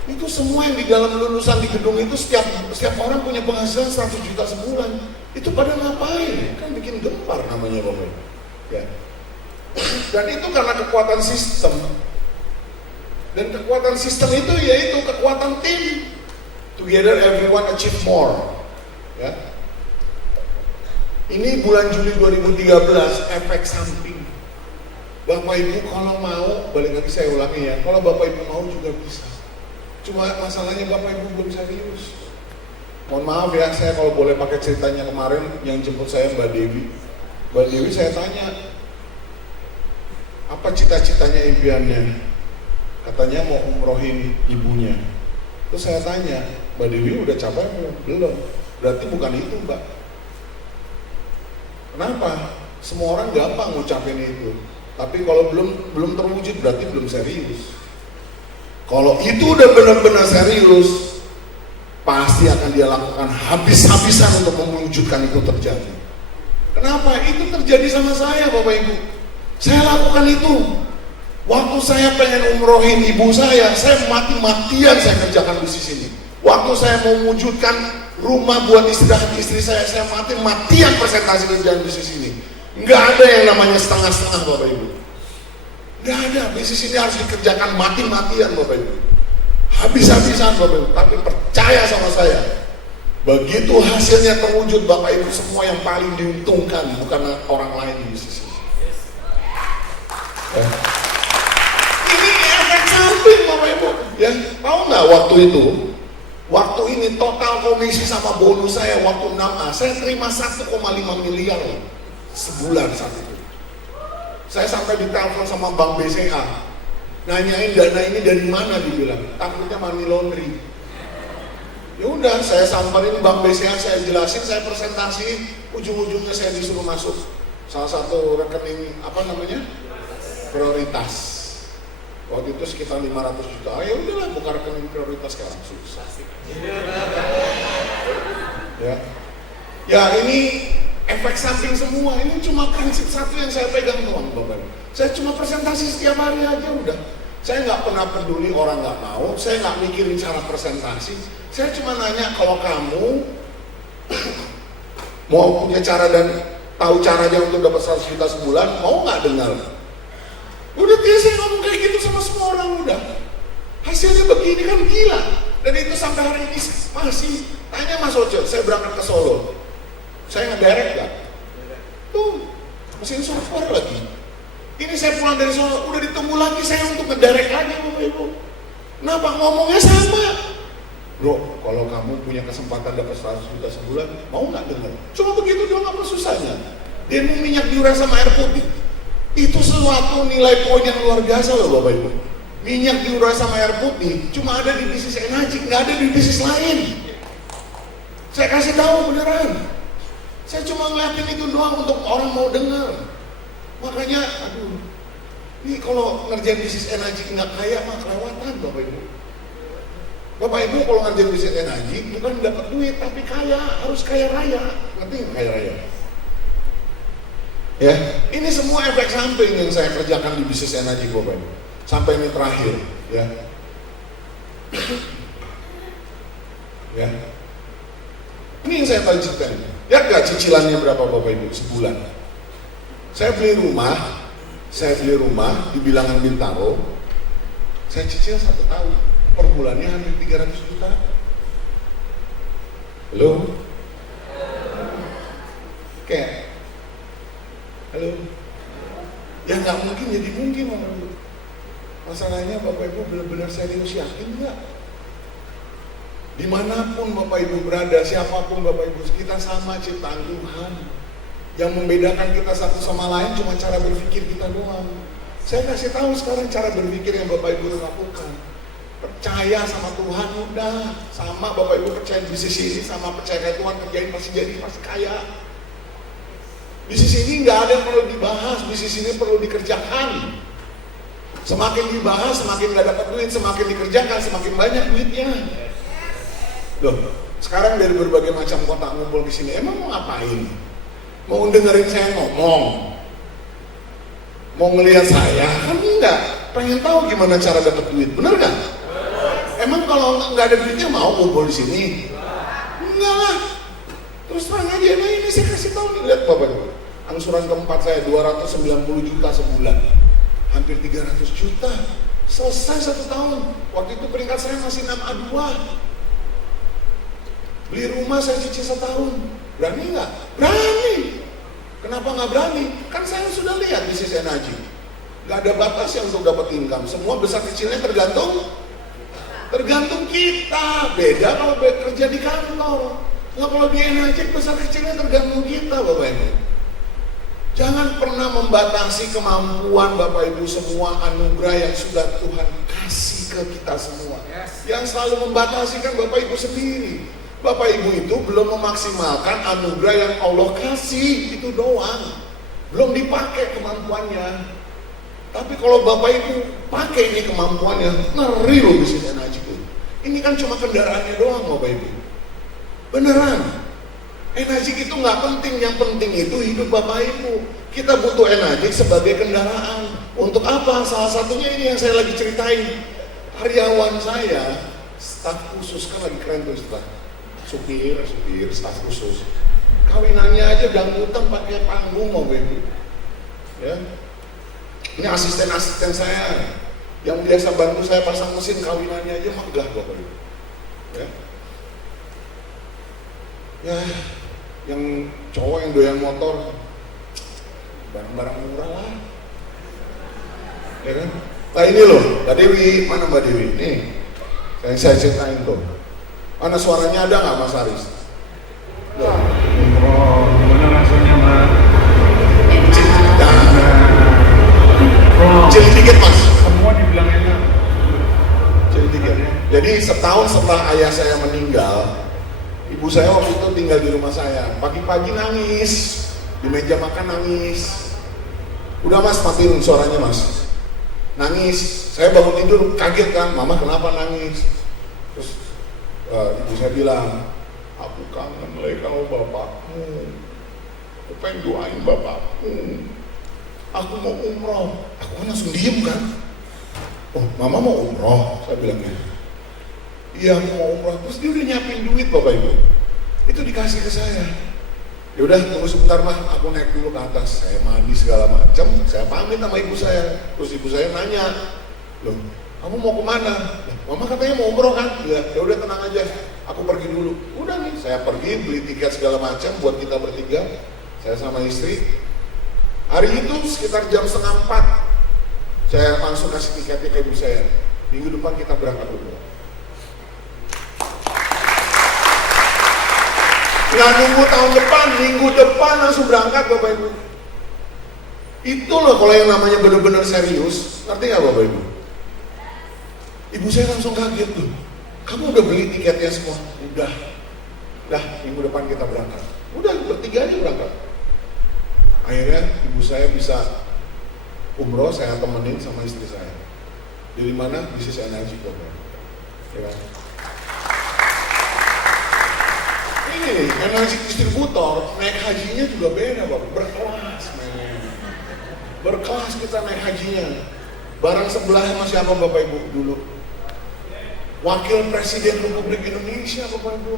Itu semua yang di dalam lulusan di gedung itu setiap orang punya penghasilan 100 juta sebulan. Itu pada ngapain? Kan bikin gempar namanya Bapak. Ya. Dan itu karena kekuatan sistem. Dan kekuatan sistem itu yaitu kekuatan tim. Together everyone achieve more. Ya. Ini bulan Juli 2013, efek samping. Bapak Ibu kalau mau, balik lagi saya ulangi ya, kalau Bapak Ibu mau juga bisa. Cuma masalahnya Bapak Ibu belum serius. Mohon maaf ya, saya kalau boleh pakai ceritanya kemarin yang jemput saya Mbak Dewi. Mbak Dewi saya tanya, apa cita-citanya impiannya? Katanya mau umrohin ibunya. Terus saya tanya, Mbak Dewi udah capai belum? Belum. Berarti bukan itu Mbak. Kenapa? Semua orang gampang ngucapin itu. Tapi kalau belum terwujud berarti belum serius. Kalau itu udah benar-benar serius, pasti akan dia lakukan habis-habisan untuk mewujudkan itu terjadi. Kenapa? Itu terjadi sama saya Bapak Ibu. Saya lakukan itu. Waktu saya pengen umrohin ibu saya mati-matian saya kerjakan bisnis ini. Waktu saya mau mewujudkan rumah buat istirahat istri saya mati-matian presentasi kerjaan bisnis ini. Nggak ada yang namanya setengah-setengah Bapak Ibu. Nggak ada, bisnis ini harus dikerjakan mati-matian Bapak Ibu. Habis-habisan Bapak Ibu, tapi percaya sama saya. Begitu hasilnya terwujud Bapak Ibu semua yang paling diuntungkan bukan orang lain di bisnis ini. Ini efek samping Bapak Ibu. Ya, tahu nggak waktu ini total komisi sama bonus saya waktu 6A, saya terima 1,5 miliar sebulan saat itu. Saya sampai ditelepon sama Bank BCA, nanyain dana ini dari mana, dibilang takutnya money laundry. Ya udah, saya samperin Bank BCA, saya jelasin, saya presentasi, ujung-ujungnya saya disuruh masuk salah satu rekening prioritas. Waktu itu sekitar 500 juta. Ya udahlah, buka rekening prioritas sekarang susah. Ya ini efek samping semua. Ini cuma prinsip satu yang saya pegang doang Bapak. Saya cuma presentasi setiap hari aja udah. Saya nggak pernah peduli orang nggak mau. Saya nggak mikirin cara presentasi. Saya cuma nanya, kalau kamu mau punya cara dan tahu caranya untuk dapat 100 juta sebulan, mau nggak dengar? Udah saya ngomong kayak gitu sama semua orang udah. Hasilnya begini kan gila. Dan itu sampai hari ini masih tanya Mas Ojo, saya berangkat ke Solo. Saya ngedirect gak? Tuh, mesin software lagi. Ini saya pulang dari Solo, udah ditunggu lagi saya untuk ngedirect lagi Bapak Ibu. Kenapa? Ngomongnya sama. Bro, kalau kamu punya kesempatan dapat 100 juta sebulan, mau nggak dengar? Cuma begitu doang, apa susahnya? Dia mau minyak diurai sama air putih. Itu suatu nilai poin yang luar biasa loh Bapak Ibu. Minyak diurai sama air putih cuma ada di bisnis energi, nggak ada di bisnis lain. Saya kasih tahu beneran. Saya cuma ngeliatin itu doang untuk orang mau dengar. Makanya, aduh, ini kalau ngerjain bisnis energi nggak kaya mah kelewatan Bapak Ibu. Bapak Ibu kalau ngerjain bisnis energi bukan dapat duit tapi kaya, harus kaya raya. Ngerti nggak kaya raya? Ya, ini semua efek samping yang saya kerjakan di bisnis energi Bapak Ibu. Sampai ini terakhir, ya. Ya. Ini yang saya tadi ceritain. Ya nggak cicilannya berapa Bapak Ibu sebulan? Saya beli rumah di Bilangan Bintaro. Saya cicil 1 tahun, per bulannya hampir 300 juta. Halo? Kayak halo? Ya nggak mungkin jadi mungkin Bapak Ibu. Masalahnya Bapak Ibu benar-benar serius yakin nggak? Dimanapun Bapak Ibu berada, siapapun Bapak Ibu, kita sama ciptaan Tuhan. Yang membedakan kita satu sama lain cuma cara berpikir kita doang. Saya kasih tahu sekarang cara berpikir yang Bapak Ibu lakukan. Percaya sama Tuhan udah, sama Bapak Ibu percaya bisnis ini sama percaya Tuhan kerjain pasti jadi, pasti kaya. Bisnis ini nggak ada yang perlu dibahas, bisnis ini perlu dikerjakan. Semakin dibahas, semakin nggak dapat duit, semakin dikerjakan, semakin banyak duitnya. Loh, sekarang dari berbagai macam kota ngumpul di sini, emang mau ngapain? Mau dengerin saya ngomong? Mau ngelihat saya? Kan enggak. Pengen tahu gimana cara dapat duit, bener nggak? Emang kalau nggak ada duitnya mau ngumpul di sini? Enggak lah. Terus terang aja, nah ini saya kasih tahu nih, lihat Bapak Ibu. Angsuran keempat saya 290 juta sebulan, hampir 300 juta. Selesai 1 tahun. Waktu itu peringkat saya masih 6A2. Beli rumah saya cicil 1 tahun. Berani nggak? Berani. Kenapa nggak berani? Kan saya sudah lihat bisnis energi. Nggak ada batasnya untuk dapat income. Semua besar kecilnya tergantung kita. Beda kalau bekerja di kantor. Nggak, kalau di energi besar kecilnya tergantung kita Bapak Ibu. Jangan pernah membatasi kemampuan Bapak Ibu semua anugerah yang sudah Tuhan kasih ke kita semua. Yang selalu membatasi kan Bapak Ibu sendiri. Bapak Ibu itu belum memaksimalkan anugerah yang Allah kasih, itu doang. Belum dipakai kemampuannya. Tapi kalau Bapak Ibu pakai ini kemampuannya, ngeri loh bisnis energi itu. Ini kan cuma kendaraannya doang Bapak Ibu. Beneran. Energi itu nggak penting, yang penting itu hidup Bapak Ibu. Kita butuh energi sebagai kendaraan. Untuk apa? Salah satunya ini yang saya lagi ceritain. Karyawan saya, staf khusus, kan lagi keren tuh istilah. Supir, staf khusus. Kawinannya aja dangdutan pakai panggung Bapak Ibu. Ya. Ini asisten-asisten saya yang biasa bantu saya pasang mesin, kawinannya aja megah Bapak Ibu. Ya. Ya, yang cowok yang doyan motor barang-barang murah lah. Ya kan? Nah ini loh, Mbak Dewi, mana Mbak Dewi? Nih, saya ceritain tuh. Mana suaranya ada nggak Mas Aris? Loh. Oh, gimana rasanya Mas? Cil dikit Mas. Semua dibilang enak. Cil dikit. Jadi setahun setelah ayah saya meninggal, ibu saya waktu itu tinggal di rumah saya. Pagi-pagi nangis, di meja makan nangis. Udah Mas, matiin suaranya Mas. Nangis. Saya bangun tidur kaget kan, Mama kenapa nangis? Terus ibu saya bilang, aku kangen lagi sama bapakmu. Aku pengen doain bapakmu. Aku mau umroh. Aku kan langsung diem kan. Oh, Mama mau umroh? Saya bilang gitu. Iya, aku mau umroh. Terus dia udah nyiapin duit Bapak Ibu. Itu dikasih ke saya. Ya udah, tunggu sebentar Mah, aku naik dulu ke atas. Saya mandi segala macam. Saya pamit sama ibu saya. Terus ibu saya nanya, loh, kamu mau kemana? Mama katanya mau umroh kan? Ya udah tenang aja. Aku pergi dulu. Udah nih, saya pergi beli tiket segala macam buat kita bertiga. Saya sama istri. Hari itu sekitar jam 3:30, saya langsung kasih tiketnya ke ibu saya. Minggu depan kita berangkat dulu. Nggak nunggu tahun depan, minggu depan langsung berangkat Bapak Ibu. Itu loh kalau yang namanya benar-benar serius. Ngerti nggak Bapak Ibu? Ibu saya langsung kaget tuh. Kamu udah beli tiketnya semua? Udah. Dah, minggu depan kita berangkat. Udah, bertiga aja berangkat. Akhirnya ibu saya bisa umroh, saya temenin sama istri saya. Dari mana? Bisnis energi program. Ya kan? Ini nih, energi distributor, naik hajinya juga beda Bapak, berkelas men. Berkelas kita naik hajinya. Barang sebelahnya masih apa Bapak Ibu dulu? Wakil Presiden Republik Indonesia Bapak Ibu.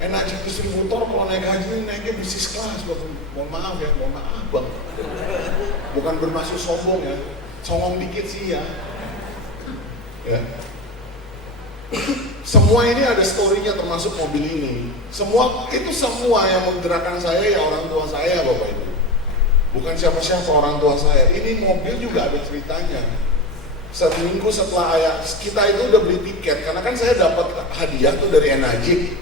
Energi distributor kalau naik haji naiknya bisnis kelas Bapak. Mohon maaf ya, mohon maaf Bang. Bukan bermaksud sombong ya, songong dikit sih ya. Ya. Semua ini ada story-nya termasuk mobil ini. Semua yang menggerakkan saya ya orang tua saya Bapak Ibu. Bukan siapa-siapa orang tua saya. Ini mobil juga ada ceritanya. Seminggu setelah kita itu udah beli tiket, karena kan saya dapat hadiah tuh dari Enagic.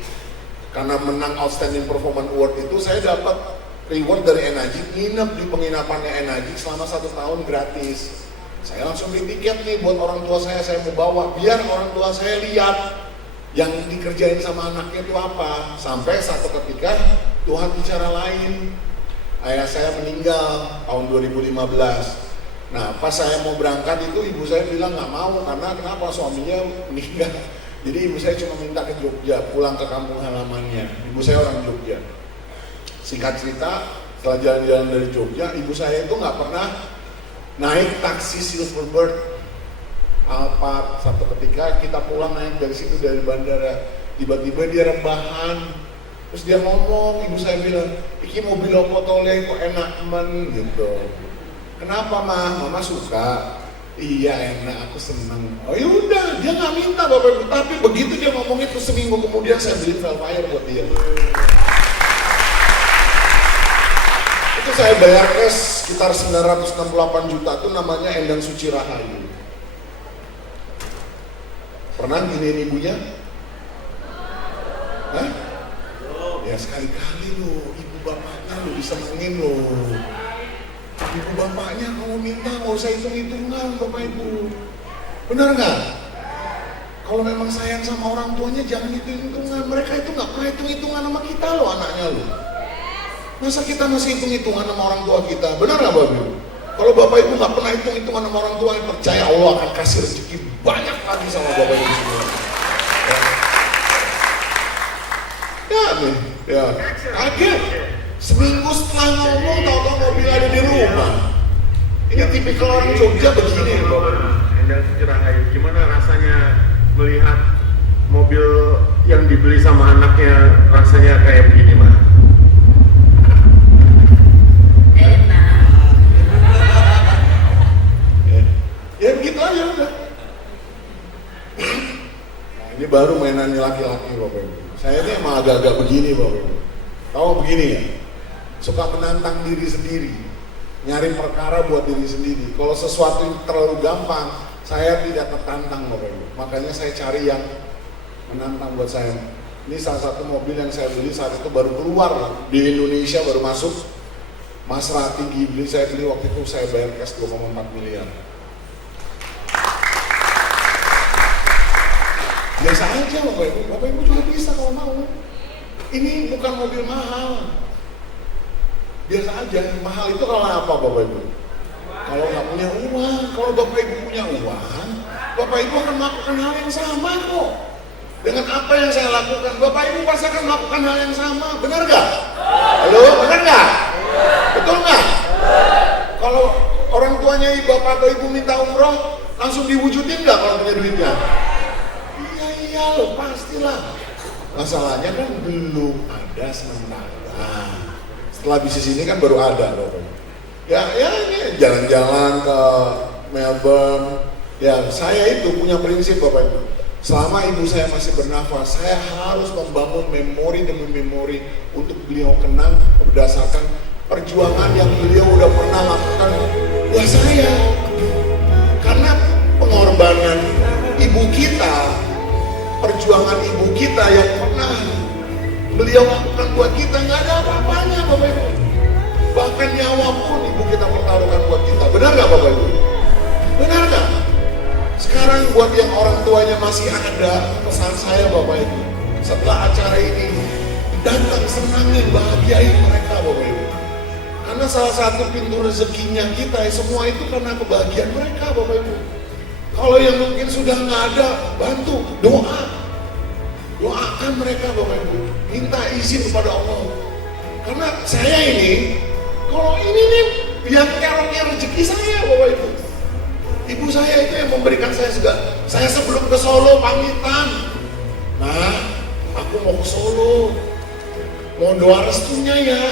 Karena menang Outstanding Performance Award itu saya dapat reward dari Enagic, nginep di penginapannya Enagic selama 1 tahun gratis. Saya langsung beli tiket nih buat orang tua saya mau bawa, biar orang tua saya lihat yang dikerjain sama anaknya itu apa. Sampai satu ketika Tuhan bicara lain. Ayah saya meninggal tahun 2015. Nah pas saya mau berangkat itu ibu saya bilang nggak mau, karena kenapa, suaminya meninggal. Jadi ibu saya cuma minta ke Jogja, pulang ke kampung halamannya. Ibu saya orang Jogja. Singkat cerita, setelah jalan-jalan dari Jogja, ibu saya itu nggak pernah naik taksi Silverbird Alphard. Satu ketika kita pulang naik dari situ, dari bandara, tiba-tiba dia rebahan. Terus dia ngomong, ibu saya bilang, "Iki mobil opo tole kok enak men," gitu. "Kenapa mah? Mama suka." "Iya enak, aku senang." Oh yaudah, dia nggak minta Bapak Ibu. Tapi begitu dia ngomong itu, seminggu kemudian saya beli Velfire buat dia. Itu saya bayar cash sekitar 968 juta, itu namanya Endang Suci Rahayu. Pernah giniin ibunya? Hah? Ya sekali-kali loh, ibu bapaknya lo disenengin loh. Ibu bapaknya kalau minta nggak usah hitung-hitungan Bapak Ibu. Benar nggak? Kalau memang sayang sama orang tuanya jangan hitung-hitungan. Mereka itu nggak pernah hitung-hitungan sama kita loh, anaknya loh. Masa kita masih hitung-hitungan sama orang tua kita? Benar nggak Bapak Ibu? Kalau Bapak Ibu nggak pernah hitung-hitungan sama orang tua, percaya Allah akan kasih rezeki banyak lagi sama Bapak Ibu semua. Ya nih, ya kaget. Seminggu setelah ngomong, tahu-tahu mobil ada di rumah. Ini tipikal orang Jogja begini Bapak. Endang Suci Rahayu, gimana rasanya melihat mobil yang dibeli sama anaknya rasanya kayak begini mah? Ya begitu aja udah. Nah, ini baru mainannya laki-laki Bapak Ibu. Saya ini emang agak-agak begini Bapak Ibu. Tahu begini ya? Suka menantang diri sendiri, nyari perkara buat diri sendiri. Kalau sesuatu yang terlalu gampang, saya tidak tertantang Bapak Ibu. Makanya saya cari yang menantang buat saya. Ini salah satu mobil yang saya beli saat itu baru keluar di Indonesia, baru masuk. Maserati Ghibli saya beli waktu itu, saya bayar cash 2,4 miliar. Biasa aja Bapak Ibu, Bapak Ibu juga bisa kalau mau. Ini bukan mobil mahal. Biasa aja, mahal itu kalau apa Bapak Ibu? Kalau nggak punya uang, kalau Bapak Ibu punya uang, Bapak Ibu akan melakukan hal yang sama kok. Dengan apa yang saya lakukan, Bapak Ibu pasti akan melakukan hal yang sama, benar nggak? Halo, benar nggak? Betul nggak? Kalau orang tuanya Bapak atau Ibu minta umroh, langsung diwujudin nggak kalau punya duitnya? Iya loh, pastilah. Masalahnya kan belum ada sementara. Setelah bisnis ini kan baru ada Bapak. Ya ini jalan-jalan ke Melbourne. Ya saya itu punya prinsip Bapak Ibu. Selama ibu saya masih bernafas, saya harus membangun memori demi memori untuk beliau kenang berdasarkan perjuangan yang beliau udah pernah lakukan buat saya. Karena pengorbanan ibu kita, perjuangan ibu kita yang pernah beliau lakukan buat kita nggak ada apa-apanya Bapak Ibu. Bahkan nyawa pun ibu kita pertaruhkan buat kita. Benar nggak Bapak Ibu? Benar nggak? Sekarang buat yang orang tuanya masih ada, pesan saya Bapak Ibu, setelah acara ini, datang senangin, bahagiain mereka Bapak Ibu. Karena salah satu pintu rezekinya kita semua itu karena kebahagiaan mereka Bapak Ibu. Kalau yang mungkin sudah nggak ada, bantu, doakan mereka Bapak Ibu. Minta izin kepada Allah. Karena saya ini, kalau ini nih yang keroknya rezeki saya Bapak Ibu. Ibu saya itu yang memberikan saya segala. Saya sebelum ke Solo pamitan. Nah, aku mau ke Solo. Mau doa restunya ya.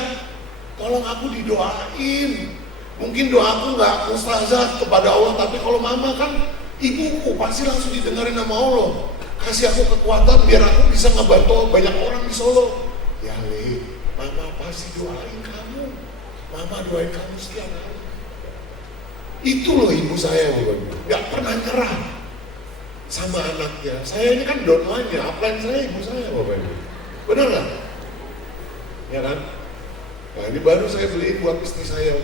Tolong aku didoain. Mungkin doaku nggak mustazah kepada Allah, tapi kalau mama kan ibuku pasti langsung didengarin sama Allah. Kasih aku kekuatan biar aku bisa ngebantu banyak orang di Solo. Ya Le, mama pasti doain kamu. Mama doain kamu setiap hari. Itu loh ibu saya Bapak Ibu. Gak pernah nyerah sama anaknya. Saya ini kan downline-nya, upline saya ibu saya Bapak Ibu. Benar gak? Ya kan? Nah ini baru saya beliin buat istri saya.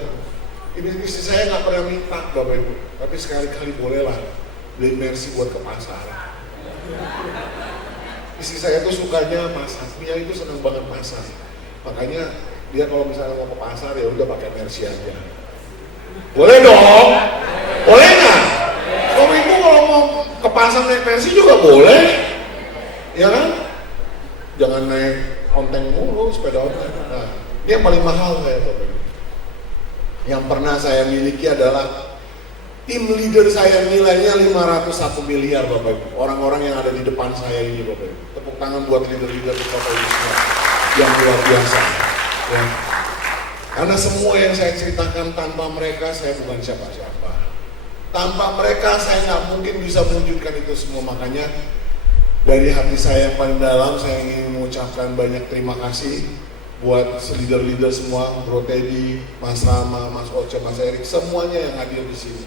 Ini istri saya gak pernah minta Bapak Ibu. Tapi sekali-kali bolehlah beliin Mercy buat ke pasar. Istri saya tuh sukanya masak, Mia itu senang banget masak. Makanya dia kalau misalnya mau ke pasar ya udah pakai Mercy aja. Boleh dong? Boleh nggak? Kalau ibu kalau mau ke pasar naik Mercy juga boleh, ya kan? Jangan naik onteng mulu, sepeda onteng. Nah, ini yang paling mahal saya Bapak Ibu. Yang pernah saya miliki adalah tim leader saya nilainya 501 miliar Bapak Ibu. Orang-orang yang ada di depan saya ini Bapak Ibu. Tepuk tangan buat leader-leader di Bapak Ibu semua yang luar biasa. Ya. Karena semua yang saya ceritakan tanpa mereka saya bukan siapa-siapa. Tanpa mereka saya nggak mungkin bisa mewujudkan itu semua. Makanya dari hati saya yang paling dalam saya ingin mengucapkan banyak terima kasih buat leader-leader semua, Bro Teddy, Mas Rama, Mas Oce, Mas Erik, semuanya yang hadir di sini.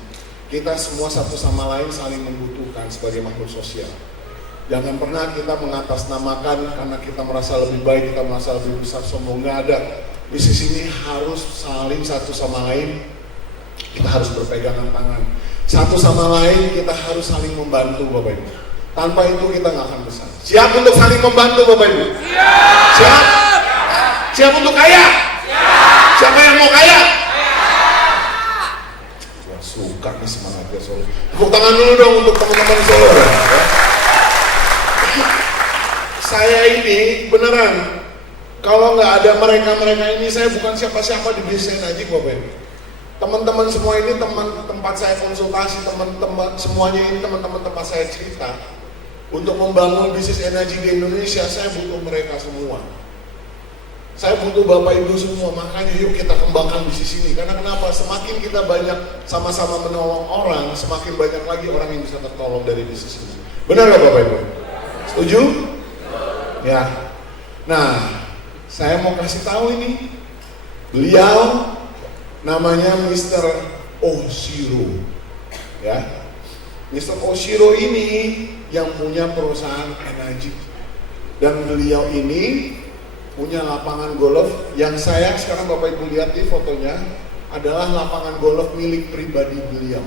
Kita semua satu sama lain saling membutuhkan sebagai makhluk sosial. Jangan pernah kita mengatasnamakan karena kita merasa lebih baik, kita merasa lebih besar, sombong, nggak ada. Bisnis ini harus saling satu sama lain, kita harus berpegangan tangan. Satu sama lain kita harus saling membantu Bapak Ibu. Tanpa itu kita nggak akan besar. Siap untuk saling membantu Bapak Ibu? Siap! Siap? Siap untuk kaya? Siap! Siapa yang mau kaya? Wah suka nih semangatnya Solo. Tepuk tangan dulu dong untuk teman-teman Solo ya. Saya ini beneran, kalau nggak ada mereka-mereka ini, saya bukan siapa-siapa di bisnis Enajik Bapak Ibu. Teman-teman semua ini tempat saya konsultasi, teman-teman semuanya ini teman-teman tempat saya cerita. Untuk membangun bisnis Enajik di Indonesia, saya butuh mereka semua. Saya butuh Bapak Ibu semua, makanya yuk kita kembangkan bisnis ini. Karena kenapa? Semakin kita banyak sama-sama menolong orang, semakin banyak lagi orang yang bisa tertolong dari bisnis ini. Benar nggak Bapak Ibu? Setuju? Ya. Nah, saya mau kasih tahu ini, beliau namanya Mr. Oshiro, ya. Mr. Oshiro ini yang punya perusahaan Enajik, dan beliau ini punya lapangan golf yang saya sekarang Bapak Ibu lihat di fotonya adalah lapangan golf milik pribadi beliau.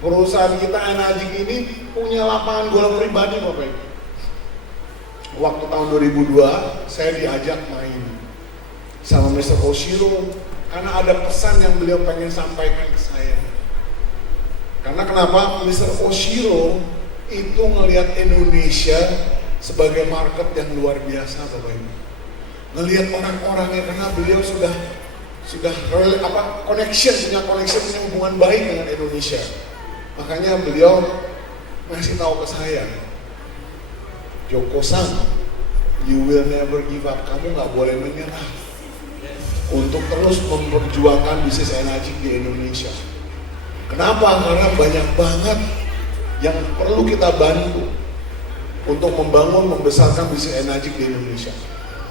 Perusahaan kita Enajik ini punya lapangan golf pribadi Bapak Ibu. Waktu tahun 2002 saya diajak main sama Mr. Oshiro karena ada pesan yang beliau pengen sampaikan ke saya. Karena kenapa? Mr. Oshiro itu ngelihat Indonesia sebagai market yang luar biasa Bapak Ibu. Ngelihat orang-orangnya karena beliau sudah punya hubungan baik dengan Indonesia. Makanya beliau ngasih tahu ke saya, Joko-san, you will never give up. Kamu nggak boleh menyerah untuk terus memperjuangkan bisnis Enajik di Indonesia. Kenapa? Karena banyak banget yang perlu kita bantu untuk membangun, membesarkan bisnis Enajik di Indonesia.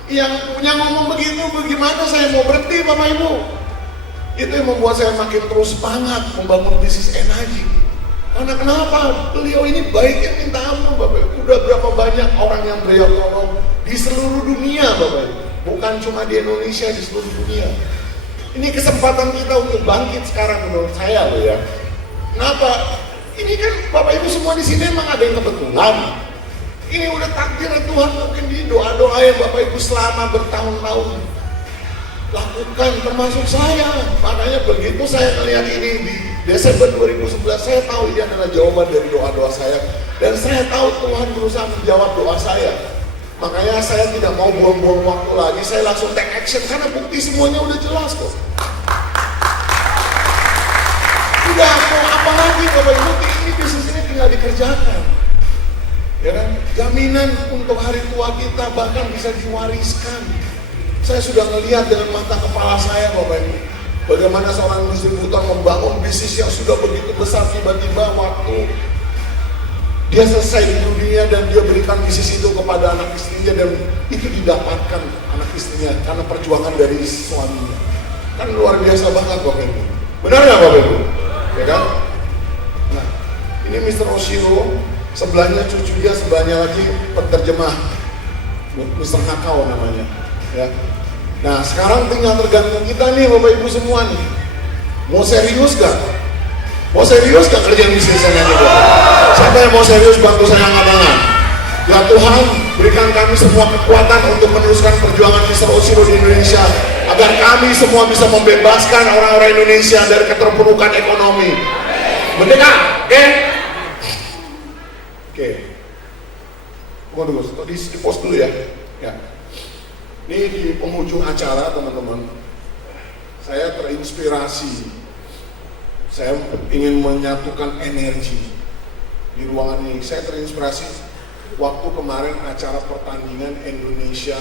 Yang punya ngomong begitu, bagaimana saya mau berhenti Bapak Ibu? Itu yang membuat saya makin terus semangat membangun bisnis Enajik. Karena kenapa? Beliau ini baiknya minta ampun Bapak Ibu. Udah berapa banyak orang yang beliau tolong di seluruh dunia Bapak Ibu. Bukan cuma di Indonesia, di seluruh dunia. Ini kesempatan kita untuk bangkit sekarang menurut saya loh ya. Kenapa? Ini kan Bapak Ibu semua di sini emang ada yang kebetulan. Ini udah takdir Tuhan, mungkin di doa-doa yang Bapak Ibu selama bertahun-tahun lakukan, termasuk saya. Makanya begitu saya melihat ini di Desember 2011, saya tahu ini adalah jawaban dari doa-doa saya. Dan saya tahu Tuhan berusaha menjawab doa saya. Makanya saya tidak mau buang-buang waktu lagi, saya langsung take action karena bukti semuanya udah jelas kok. Udah mau apa lagi Bapak Ibu, ini bisnis ini tinggal dikerjakan. Ya kan? Jaminan untuk hari tua kita bahkan bisa diwariskan. Saya sudah melihat dengan mata kepala saya Bapak Ibu, bagaimana seorang distributor membangun bisnis yang sudah begitu besar, tiba-tiba waktu dia selesai di dunia dan dia berikan bisnis itu kepada anak istrinya, dan itu didapatkan anak istrinya karena perjuangan dari suaminya. Kan luar biasa banget Bapak Ibu. Benar nggak Bapak Ibu? Ya kan? Nah, ini Mr. Oshiro, sebelahnya cucunya, sebelahnya lagi penerjemah Mr. Hakao namanya. Ya. Nah, sekarang tinggal tergantung kita nih Bapak Ibu semua nih. Mau serius gak? Mau serius gak kerjaan bisnisnya ini Bapak? Siapa yang mau serius bantu saya angkat tangan? Ya Tuhan, berikan kami semua kekuatan untuk meneruskan perjuangan Mr. Oshiro di Indonesia, agar kami semua bisa membebaskan orang-orang Indonesia dari keterpurukan ekonomi. Merdeka, oke? Oke. Tunggu, di post dulu ya. Ya. Ini di penghujung acara teman-teman, saya terinspirasi. Saya ingin menyatukan energi di ruangan ini. Saya terinspirasi waktu kemarin acara pertandingan Indonesia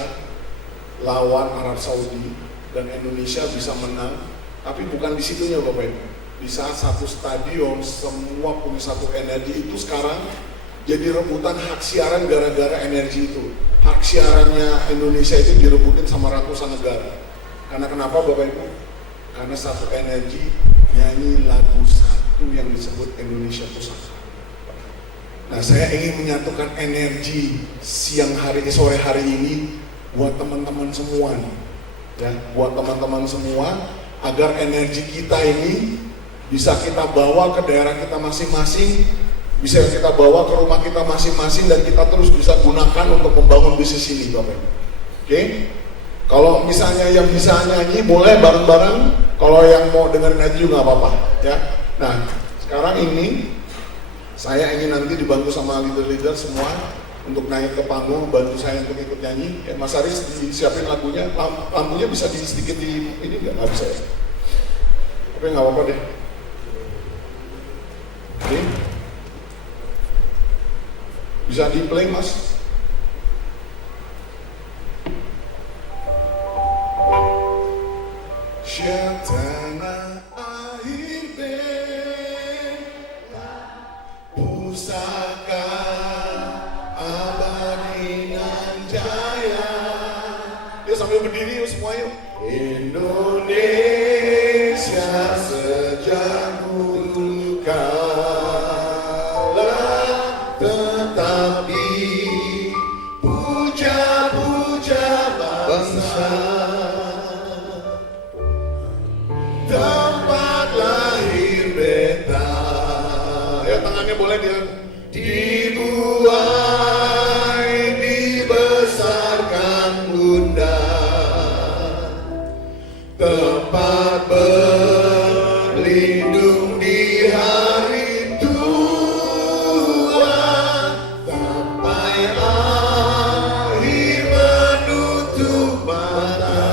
lawan Arab Saudi, dan Indonesia bisa menang. Tapi bukan di situnya Bapak Ibu. Di saat satu stadion semua punya satu energi, itu sekarang jadi rebutan hak siaran gara-gara energi itu. Hak siarannya Indonesia itu direbutin sama ratusan negara. Karena kenapa Bapak Ibu? Karena satu energi nyanyi lagu satu yang disebut Indonesia Pusaka. Nah, saya ingin menyatukan energi sore hari ini buat teman-teman semua nih. Ya, buat teman-teman semua, agar energi kita ini bisa kita bawa ke daerah kita masing-masing, bisa kita bawa ke rumah kita masing-masing, dan kita terus bisa gunakan untuk membangun bisnis ini Bapak Ibu. Oke? Kalau misalnya yang bisa nyanyi boleh bareng-bareng, kalau yang mau dengerin aja juga nggak apa-apa ya. Nah, sekarang ini saya ingin nanti dibantu sama leader-leader semua untuk naik ke panggung, bantu saya untuk ikut nyanyi. Ya, Mas Aris disiapin lagunya, lampunya bisa sedikit di ini nggak bisa ya? Tapi nggak apa-apa deh. Oke. Bisa di play Mas? Tanah air beta, pusaka abadi nan jaya. Yuk sambil berdiri yuk semua yuk. Indonesia sejak dulu kala tetap dipuja-puja bangsa. Tempat lahir beta. Ya tangannya boleh dia. Dibuai, dibesarkan bunda. Tempat berlindung di hari tua. Sampai akhir menutup mata.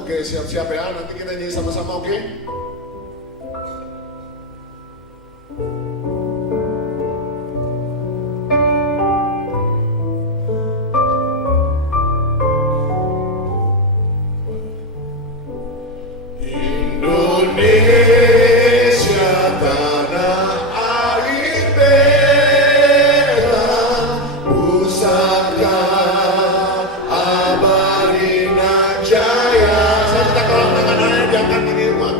Oke, siap-siap ya, nanti kita nyanyi sama-sama, oke? Indonesia tanah air beta, pusaka abadi nan jaya. Saya minta tolong tangan diangkat ini Pak.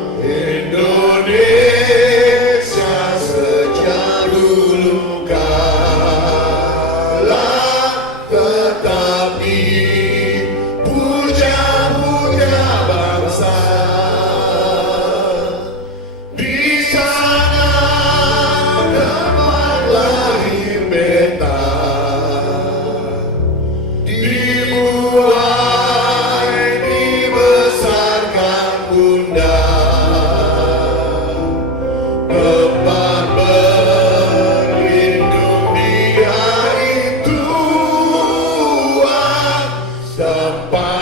Bapa